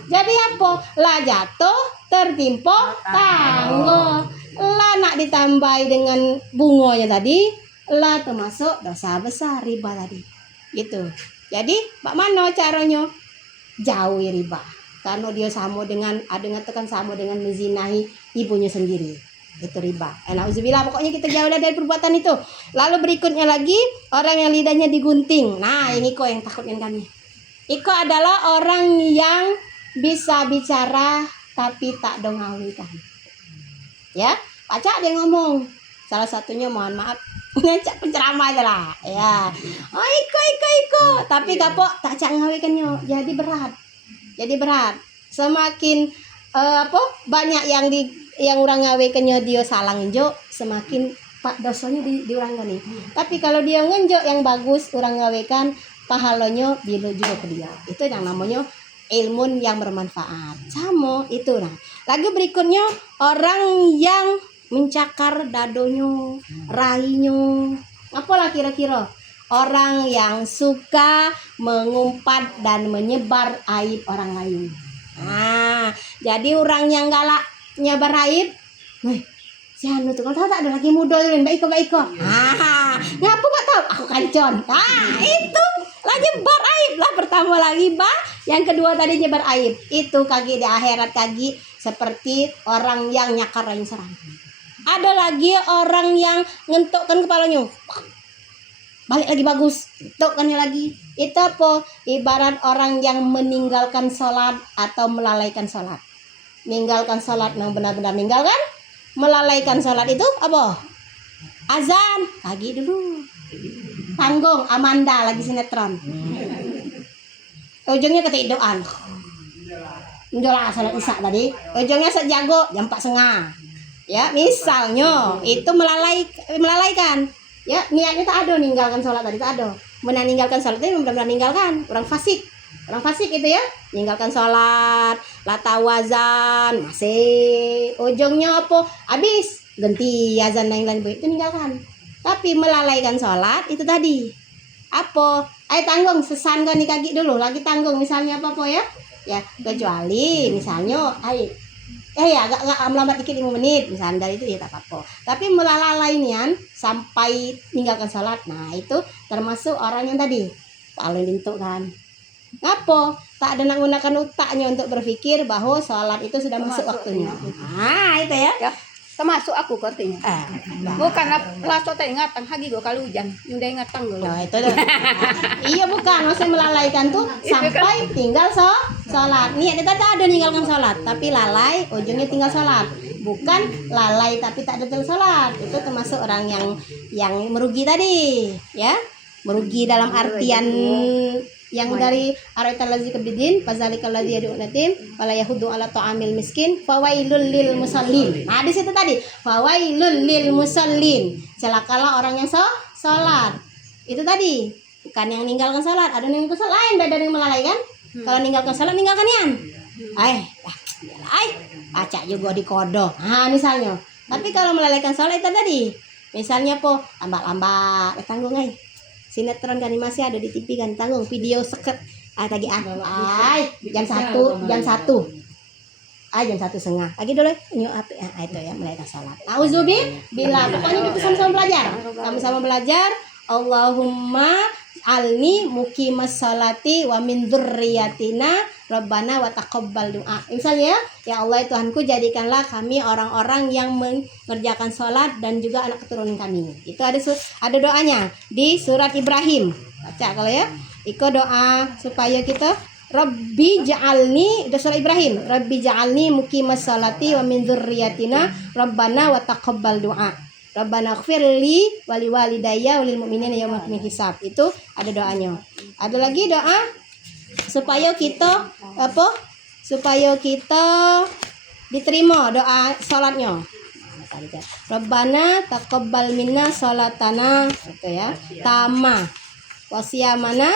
Jadi apa? Lah jatuh, tertimpa, tangguh. Lah nak ditambahi dengan bunganya tadi, lah termasuk dosa besar riba tadi. Gitu. Jadi, bagaimana caranya? Jauhi riba. Karena dia sama dengan ada mengatakan sama dengan menzinahi ibunya sendiri. Itu riba. Nauzubillah, pokoknya kita jauh dari perbuatan itu. Lalu berikutnya lagi orang yang lidahnya digunting. Nah, ini kok yang takutnya kami. Iko adalah orang yang bisa bicara tapi tak dongawikan. Ya, Pacak dia ngomong. Salah satunya mohon maaf ngajak penceramah aja lah. Ya. Oh, iko. Tapi kapok tak cak ngawikannya. Jadi berat. Semakin banyak yang orang ngawikannya dia salah ngenjok, semakin dosanya diurangkan nih. Tapi kalau dia ngenjok yang bagus orang ngawikan, pahalanya bila juga ke dia. Itu yang namanya ilmu yang bermanfaat. Sama itu nah. Lagi berikutnya orang yang mencakar dadonya, rahinya. Apalah kira-kira? Orang yang suka mengumpat dan menyebar aib orang lain. Nah, jadi orang yang galak nyebar aib, si anu tuh kalau tak ada lagi muda tuh, baik iko. Ngapa gak tahu? Aku kancon. Itu lah nyebar aib lah pertama lagi yang kedua tadi nyebar aib. Itu kaki di akhirat kaki seperti orang yang nyakar yang serang. Ada lagi orang yang ngentukkan kepalanya. Balik lagi bagus, ngentukkannya lagi. Itu apa? Ibarat orang yang meninggalkan sholat atau melalaikan sholat. Meninggalkan sholat yang benar-benar meninggalkan. Melalaikan sholat itu apa? Azan, kaki dulu. Tanggung, Amanda lagi sinetron. Ujungnya ketiduran. Menjelang sholat isya tadi. Ujungnya sejago jam 4.30. Ya, misalnya itu melalaikan. Ya, niatnya tak ada meninggalkan sholat tadi tak ada. Meninggalkan sholat itu benar-benar meninggalkan. Orang fasik itu ya, meninggalkan sholat, latau azan, masih ujungnya apa? Habis ganti azan yang lain itu meninggalkan. Tapi melalaikan sholat itu tadi. Apa? Ayo tanggung sesanggah nih kaki dulu, lagi tanggung misalnya apa ya? Ya, kecuali misalnya agak melambat dikit 5 menit misalnya dari itu ya tak apa-apa. Tapi melalaikan sampai meninggalkan sholat, nah itu termasuk orang yang tadi paling bentuk kan. Ngapa? Tak ada menggunakan otaknya untuk berpikir bahwa sholat itu sudah masuk waktunya. Nah itu ya. Termasuk aku katanya. Bukan langsung tak ingatan lagi gue kalau hujan, udah ingatan gue. Nah, itu tuh. Iya bukan, maksudnya melalaikan tuh sampai tinggal sholat. Niat kita tak ada meninggalkan sholat, tapi lalai ujungnya tinggal sholat. Bukan lalai tapi tak ada tinggal sholat. Itu termasuk orang yang merugi tadi, ya. Merugi dalam artian yang dari araital ladzi kabidin fazalikal ladzi yad'u yatim wala yahudu ala ta'amil miskin fawailul lil musallin. Nah di situ tadi fawailul lil musallin, celakalah orang yang salat. Itu tadi bukan yang meninggalkan salat, ada yang meninggalkan lain dan ada yang melalaikan. Kalau meninggalkan salat meninggalkan yang acak juga dikodo. Nah misalnya. Tapi kalau melalaikan salat itu tadi misalnya lambat-lambat tanggung sinetron kan masih ada di TV kan tanggung video seket jam 1 jam 1 lagi dulu itu ya melakukan salat. Auzubillah, pokoknya itu sama-sama belajar Allahumma alni muqimas salati wa min dzurriyyatina rabbana wa taqabbal du'a. Misalnya ya Allah Tuhanku jadikanlah kami orang-orang yang mengerjakan salat dan juga anak keturunan kami. Itu ada doanya di surat Ibrahim. Baca kalau ya. Iko doa supaya kita Rabbi ja'alni, itu surat Ibrahim. Rabbi ja'alni muqimas salati wa min dzurriyyatina rabbana wa taqabbal du'a. Rabbana ighfirli wa liwalidayya wa lil mu'minina yaumil hisab. Itu ada doanya. Ada lagi doa supaya kita apa? Supaya kita diterima doa salatnya. Rabbana taqabbal minna salatana gitu ya. Tama. Wasiyamana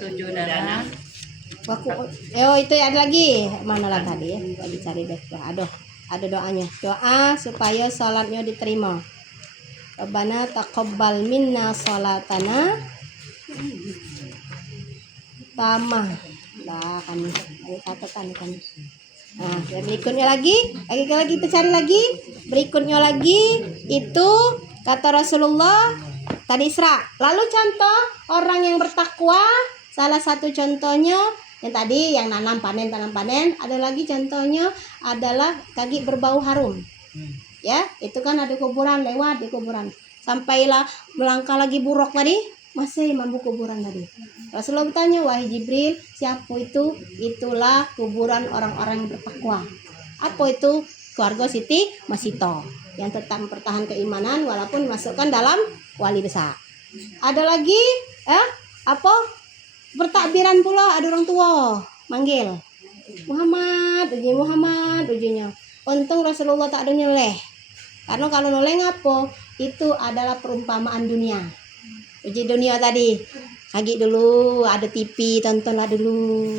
Sujudana. itu ada lagi. Mana lah tadi ya? Lagi cari deh. Aduh, ada doanya. Doa supaya salatnya diterima. Rabbana taqabbal minna salatana tama. Lah kami catatan kami. Nah, berikutnya lagi kita cari lagi. Berikutnya lagi itu kata Rasulullah tadi Isra. Lalu contoh orang yang bertakwa, salah satu contohnya yang tadi yang tanam panen. Ada lagi contohnya adalah kaki berbau harum. Ya, itu kan ada kuburan, lewat di kuburan. Sampailah melangkah lagi buruk tadi, masih mampu kuburan tadi. Rasulullah bertanya, wahai Jibril, siapa itu? Itulah kuburan orang-orang yang bertakwa. Apa itu? Keluarga Siti Masito yang tetap mempertahankan keimanan walaupun masukkan dalam wali besar. Ada lagi, apa? Bertakbiran pula ada orang tua manggil Muhammad ujinya. Untung Rasulullah tak ada nyeleh. Karena kalau noleh ngapo itu adalah perumpamaan dunia. Uji dunia tadi. Lagi dulu ada TV, tontonlah dulu.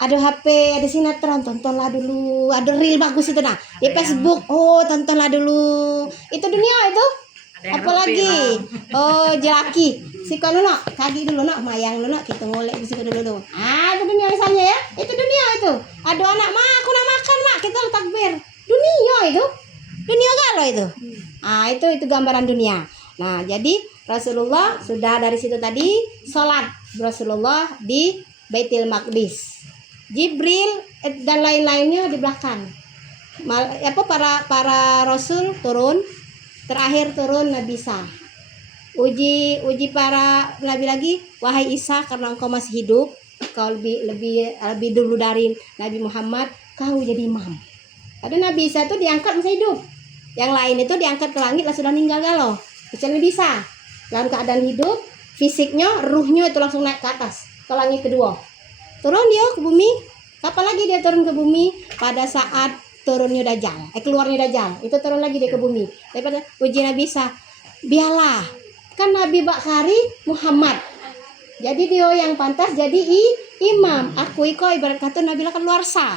Ada HP, ada sinetron, tontonlah dulu. Ada reel bagus itu nah. Di Facebook, tontonlah dulu. Itu dunia itu. Apalagi jelaki si kono nak kaki dulu nak mayang dulu nak kita ngolek di situ dulu. Itu dunia misalnya ya, itu dunia itu. Ada anak aku nak makan mak kita takbir. Dunia itu galau itu. Itu gambaran dunia. Nah jadi Rasulullah sudah dari situ tadi sholat Rasulullah di Baitul Maqdis. Jibril dan lain-lainnya di belakang. Para rasul turun. Terakhir turun Nabi Isa. Uji para nabi lagi, wahai Isa karena engkau masih hidup, kau lebih dulu dari Nabi Muhammad, kau jadi imam. Ada Nabi Isa itu diangkat masih hidup. Yang lain itu diangkat ke langit lah sudah meninggal galau. Kecuali Nabi Isa dalam keadaan hidup, fisiknya, ruhnya itu langsung naik ke atas, ke langit kedua. Turun dia ke bumi. Kapan lagi dia turun ke bumi? Pada saat turunnya Dajjal, keluarnya Dajjal, itu turun lagi dia ke bumi. Daripada uji Nabi Isa, biarlah, kan Nabi Bakhari Muhammad, jadi dia yang pantas jadi imam. Aku ibarat kata Nabi lah keluar sah,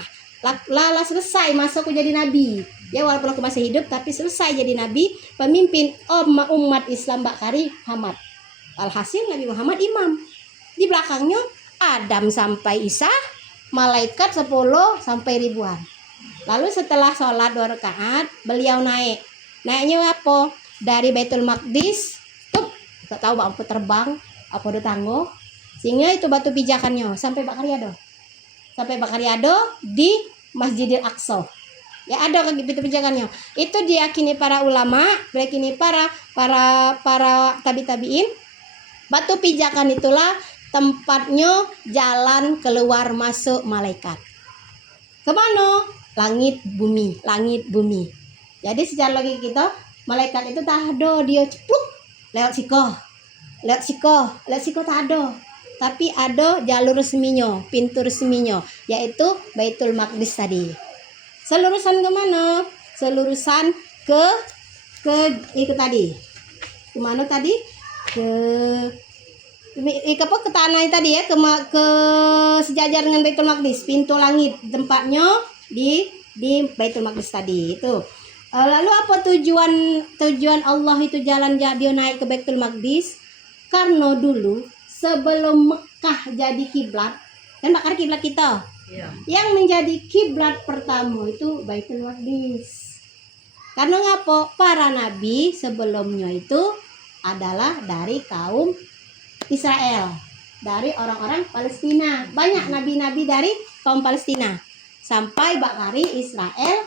lah selesai masuk jadi Nabi. Ya walaupun aku masih hidup, tapi selesai jadi Nabi, pemimpin umat Islam Bakhari Muhammad. Alhasil Nabi Muhammad imam. Di belakangnya Adam sampai Isa, malaikat 10 sampai ribuan. Lalu setelah sholat 2 rakaat, beliau naiknya apa? Dari Baitul Maqdis, tak tahu apa terbang, apa ada tanggo, sehingga itu batu pijakannya sampai Bakariado di Masjidil Aqsa. Ya ada batu pijakannya. Itu diyakini para ulama, diyakini para tabi'in. Batu pijakan itulah tempatnya jalan keluar masuk malaikat. Kemana? Langit bumi. Jadi secara logika kita, malaikat itu tak ada, dia cepluk lewat siko tak ada. Tapi ada jalur resminya, pintu resminya, yaitu Baitul Maqdis tadi. Selurusan kemana? Selurusan ke itu tadi. Kemana tadi? Ke tanah tadi ya, ke sejajar dengan Baitul Maqdis, pintu langit, tempatnya di Baitul Maqdis tadi itu. Lalu apa tujuan Allah itu jalan dia naik ke Baitul Maqdis? Karena dulu sebelum Mekah jadi kiblat, kan bakar kiblat kita. Iya. Yang menjadi kiblat pertama itu Baitul Maqdis. Karena ngapa? Para nabi sebelumnya itu adalah dari kaum Israel, dari orang-orang Palestina. Banyak nabi-nabi dari kaum Palestina. Sampai Bakari Israel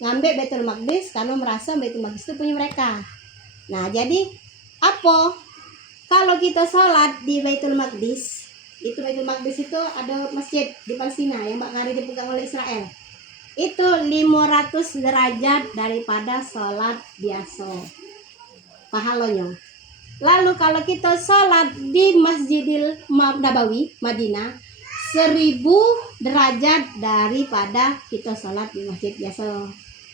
ngambil Baitul Maqdis karena merasa Baitul Maqdis itu punya mereka. Nah, jadi apa? Kalau kita sholat di Baitul Maqdis, itu Baitul Maqdis itu ada masjid di Palestina yang Bakari dipegang oleh Israel. Itu 500 derajat daripada sholat biasa. Pahalanya. Lalu kalau kita sholat di Masjidil Nabawi Madinah 1000 derajat daripada kita sholat di masjid biasa.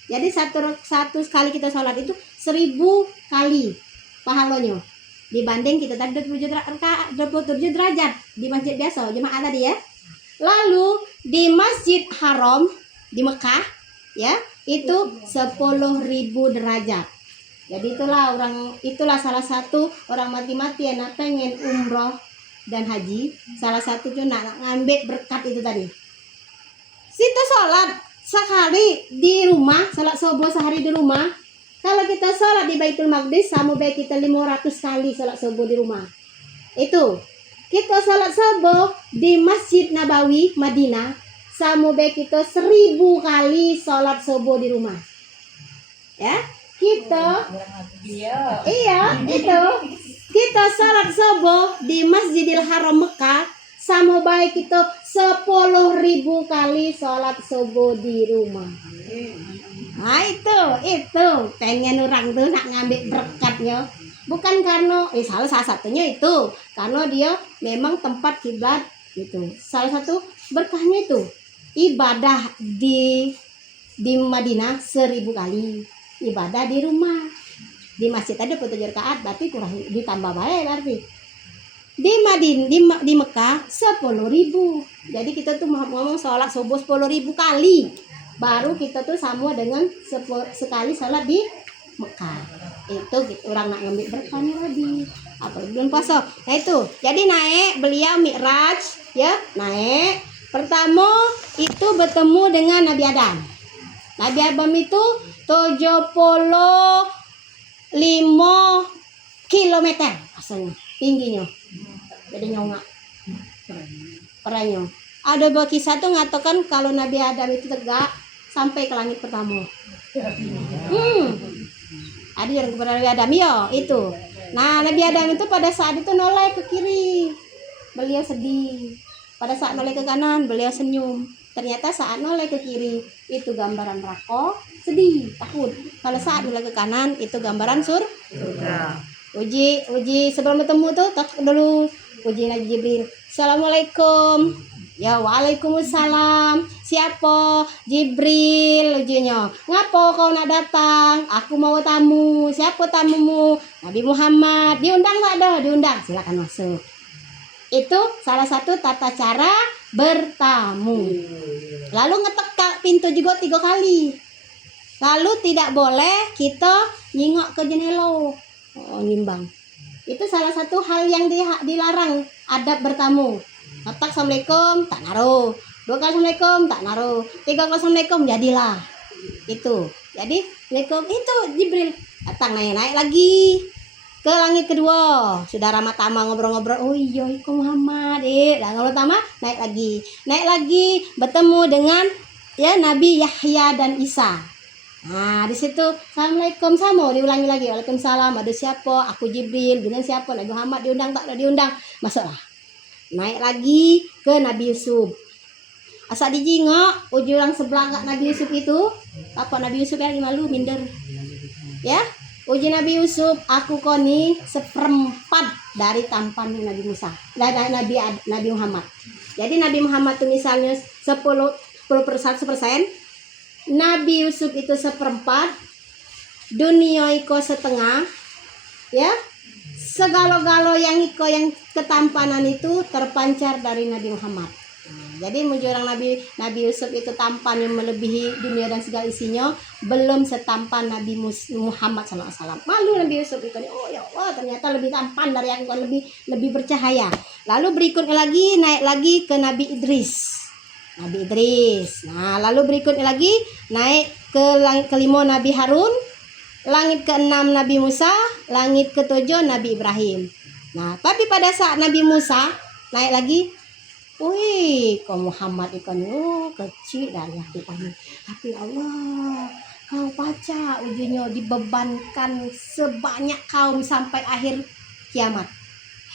Jadi satu kali kita sholat itu 1000 kali pahalanya dibanding kita tadi 27 derajat di masjid biasa jemaah tadi ya. Lalu di Masjid Haram di Mekah ya itu 10.000 derajat. Jadi itulah salah satu orang mati-matian yang pengen umroh dan haji, salah satu tuh nak ngambil berkat itu tadi. Kita sholat sekali di rumah, sholat subuh sehari di rumah. Kalau kita sholat di Baitul Maqdis, sama baik kita 500 kali sholat subuh di rumah. Itu kita sholat subuh di Masjid Nabawi Madinah, sama baik kita 1000 kali sholat subuh di rumah. Ya. Kita kita salat subuh di Masjidil Haram Mekah sama baik kita 10.000 kali salat subuh di rumah. Nah itu pengen orang tuh nak ngambil berkatnya, bukan karena salah satunya itu karena dia memang tempat kiblat itu. Salah satu berkahnya itu ibadah di Madinah 1000 kali. Ibadah di rumah di masjid ada 7 rakaat berarti kurang ditambah baik berarti di Mekah 10.000. Jadi kita tuh ngomong sholat subuh 10.000 kali baru kita tuh sama dengan sekali sholat di Mekah. Itu gitu, orang nak ngambil berkahnya lebih apalagi belum puasa. Nah itu jadi naik beliau Mi'raj ya, naik pertama itu bertemu dengan Nabi Adam. Nabi Adam itu 75 kilometer asalnya tingginya. Jadi nyongak perannya. Ada dua kisah tuh ngatakan kalau Nabi Adam itu tegak sampai ke langit pertama. Ada yang kepada Nabi Adam ya itu. Nah Nabi Adam itu pada saat itu noleh ke kiri, beliau sedih. Pada saat noleh ke kanan, beliau senyum. Ternyata saat noleh ke kiri itu gambaran neraka, sedih, takut. Kalau saat noleh ke kanan itu gambaran surga. Uji sebelum bertemu tuh takut dulu. Uji Nabi Jibril. Assalamualaikum. Ya waalaikumsalam. Siapa? Jibril ujinya. Ngapa kau nak datang? Aku mau tamu. Siapa tamumu? Nabi Muhammad. Diundang nggak ada? Diundang. Silakan masuk. Itu salah satu tata cara bertamu. Lalu ngetek pintu juga 3 kali. Lalu tidak boleh kita nyingok ke jendela. Nyimbang. Itu salah satu hal yang dilarang adab bertamu. Ngetek assalamualaikum tak naruh. 2 kali assalamualaikum tak naruh. 3 kali assalamualaikum jadilah. Itu. Jadi assalamualaikum itu Jibril datang naik lagi ke langit kedua. Sudah ramah tamah ngobrol-ngobrol. Oh iya Iko Muhammad. Dan ngobrol tamah naik lagi bertemu dengan ya Nabi Yahya dan Isa. Nah di situ assalamualaikum sama diulangi lagi. Waalaikumsalam. Ada siapa? Aku Jibril. Dengan siapa? Nabi Muhammad. Diundang tak ada diundang. Masuklah. Naik lagi ke Nabi Yusuf. Asal dijingok uji orang sebelah Nabi Yusuf itu. Apa Nabi Yusuf yang malu minder. Ya. Uji Nabi Yusuf, aku koni 1/4 dari tampan Nabi Musa, Nabi Muhammad. Jadi Nabi Muhammad itu misalnya 10%, Nabi Yusuf itu 1/4, dunia iko setengah, ya. Segala-gala yang ketampanan itu terpancar dari Nabi Muhammad. Jadi menjurang Nabi Yusuf itu tampan yang melebihi dunia dan segala isinya, belum setampan Nabi Muhammad SAW. Malu Nabi Yusuf itu, oh ya Allah ternyata lebih tampan dari aku, lebih bercahaya. Lalu berikutnya lagi naik lagi ke Nabi Idris. Nah lalu berikutnya lagi naik ke langit kelima Nabi Harun, langit ke-6 Nabi Musa, langit ke-7 Nabi Ibrahim. Nah tapi pada saat Nabi Musa naik lagi, wih, kau Muhammad ikan kecil dari hati kami. Tapi Allah, kau baca ujinya dibebankan sebanyak kaum sampai akhir kiamat.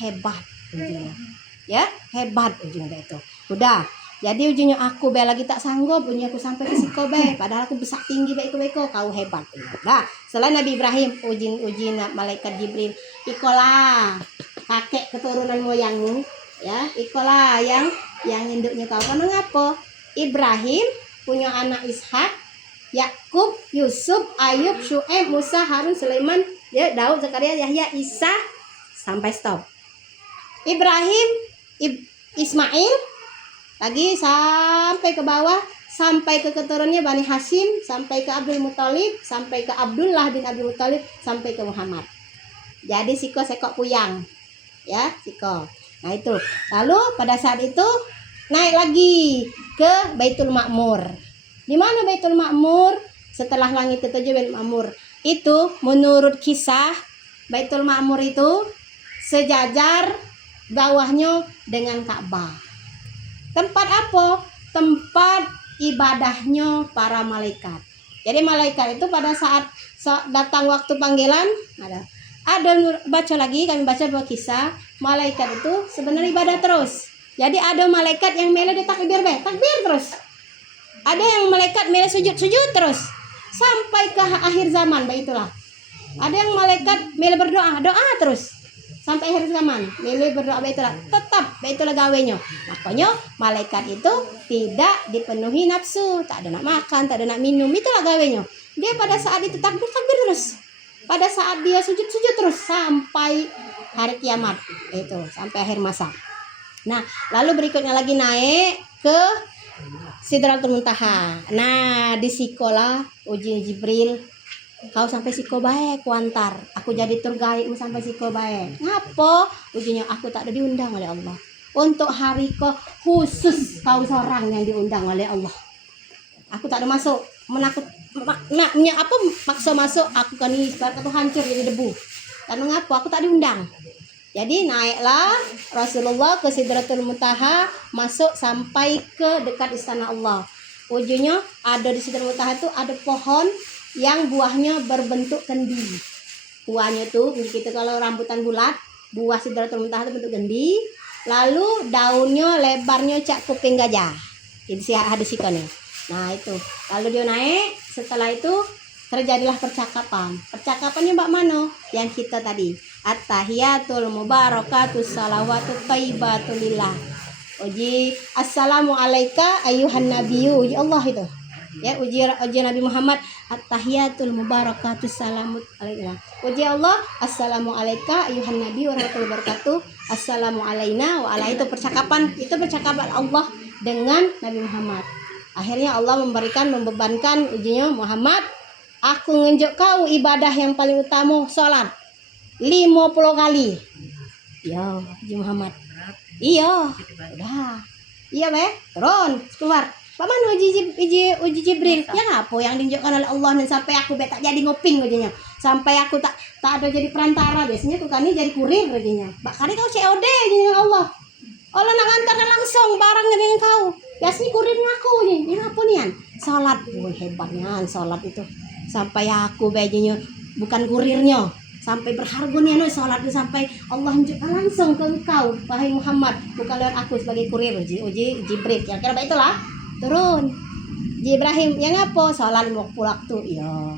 Hebat ujinya. Ya, hebat ujinya itu. Udah. Jadi ujungnya aku be lagi tak sanggup, ujungnya aku sampai ke siko be, padahal aku besar tinggi beko kau hebat. Nah, selain Nabi Ibrahim uji malaikat Jibril, ikolah kakek keturunan moyangmu, ya, ikolah yang induknya kau. Karena ngapa? Ibrahim punya anak Ishak, Yakub, Yusuf, Ayub, Syuaib, Musa, Harun, Sulaiman, ya, Daud, Zakaria, Yahya, Isa, sampai stop. Ibrahim, Ismail, lagi sampai ke bawah, sampai ke keturunannya Bani Hashim, sampai ke Abdul Muthalib, sampai ke Abdullah bin Abdul Muthalib, sampai ke Muhammad. Jadi siko sekok puyang, ya, siko. Nah itu. Lalu pada saat itu naik lagi ke Baitul Ma'mur. Di mana Baitul Ma'mur? Setelah langit ketujuh Baitul Ma'mur. Itu menurut kisah Baitul Ma'mur itu sejajar bawahnya dengan Ka'bah. Tempat apa? Tempat ibadahnya para malaikat. Jadi malaikat itu pada saat datang waktu panggilan ada baca lagi, kami baca bahwa kisah malaikat itu sebenarnya ibadah terus. Jadi ada malaikat yang mele di takbir terus. Ada yang malaikat mele sujud terus sampai ke akhir zaman, itulah. Ada yang malaikat mele berdoa terus sampai akhir zaman. Mele berdoa itulah, tetap itulah gawenya. Makanya malaikat itu tidak dipenuhi nafsu, tak ada nak makan, tak ada nak minum, itulah gawenya. Dia pada saat itu takbir terus. Pada saat dia sujud terus sampai hari kiamat. Itu sampai akhir masa. Nah, lalu berikutnya lagi naik ke Sidratul Muntaha. Nah, di sikolah uji Jibril, kau sampai siko bae ku antar. Aku jadi tour guide sampai siko bae. Ngapa? Ujinya aku tak ada diundang oleh Allah. Untuk hari khusus kau seorang yang diundang oleh Allah. Aku tak ada masuk. Naknya apa maksa masuk, aku kan ini sekarang itu hancur jadi debu. Karena ngapa? Aku tak diundang. Jadi naiklah Rasulullah ke Sidratul Muntaha, masuk sampai ke dekat istana Allah. Ujungnya ada di Sidratul Muntaha itu ada pohon yang buahnya berbentuk kendi. Buahnya tuh gitu, kalau rambutan bulat, buah Sidratul Muntaha itu bentuk kendi. Lalu daunnya lebarnya cak kuping gajah. Jadi hadis ikan nih. Nah itu. Lalu dia naik. Setelah itu terjadilah percakapan. Percakapannya mbak mano? Yang kita tadi. At-tahiyatul mubarakatus salawatut thayyibatul lillah. Uji assalamu alayka ayuhan nabiyyu. Ya Allah itu. Ya, uji Nabi Muhammad, at-tahiyatul mubarakatus salamut alaika. Uji Allah, assalamu alayka ayuhan nabi warahmatullahi wabarakatuh. Assalamu alayna wa ala. Itu percakapan Allah dengan Nabi Muhammad. Akhirnya Allah membebankan ujinya, Muhammad, aku ngenjuk kau ibadah yang paling utama, salat 50 kali. Ya, uji Muhammad. Iya. Udah. Iya, be. Turun, keluar. Paman uji Jibril, yang apa yang ditunjukkan oleh Allah dan sampai aku tak jadi ngoping ujinya, sampai aku tak ada jadi perantara. Biasanya tuh kan ini jadi kurir ujinya. Bakari kau COD dengan Allah nak ngantar langsung barangnya dengan kau. Biasanya kurir ngaku nih, ini apa nian? Salat, hebatnya salat itu. Sampai aku bajunya bukan kurirnya, sampai berharga nih salat itu, sampai Allah menunjukkan langsung ke engkau wahai Muhammad, bukan lewat aku sebagai kurir. Uji Jibril, kira-kira itulah. Turun Ibrahim yang apa? Salat 50 waktu. Iya.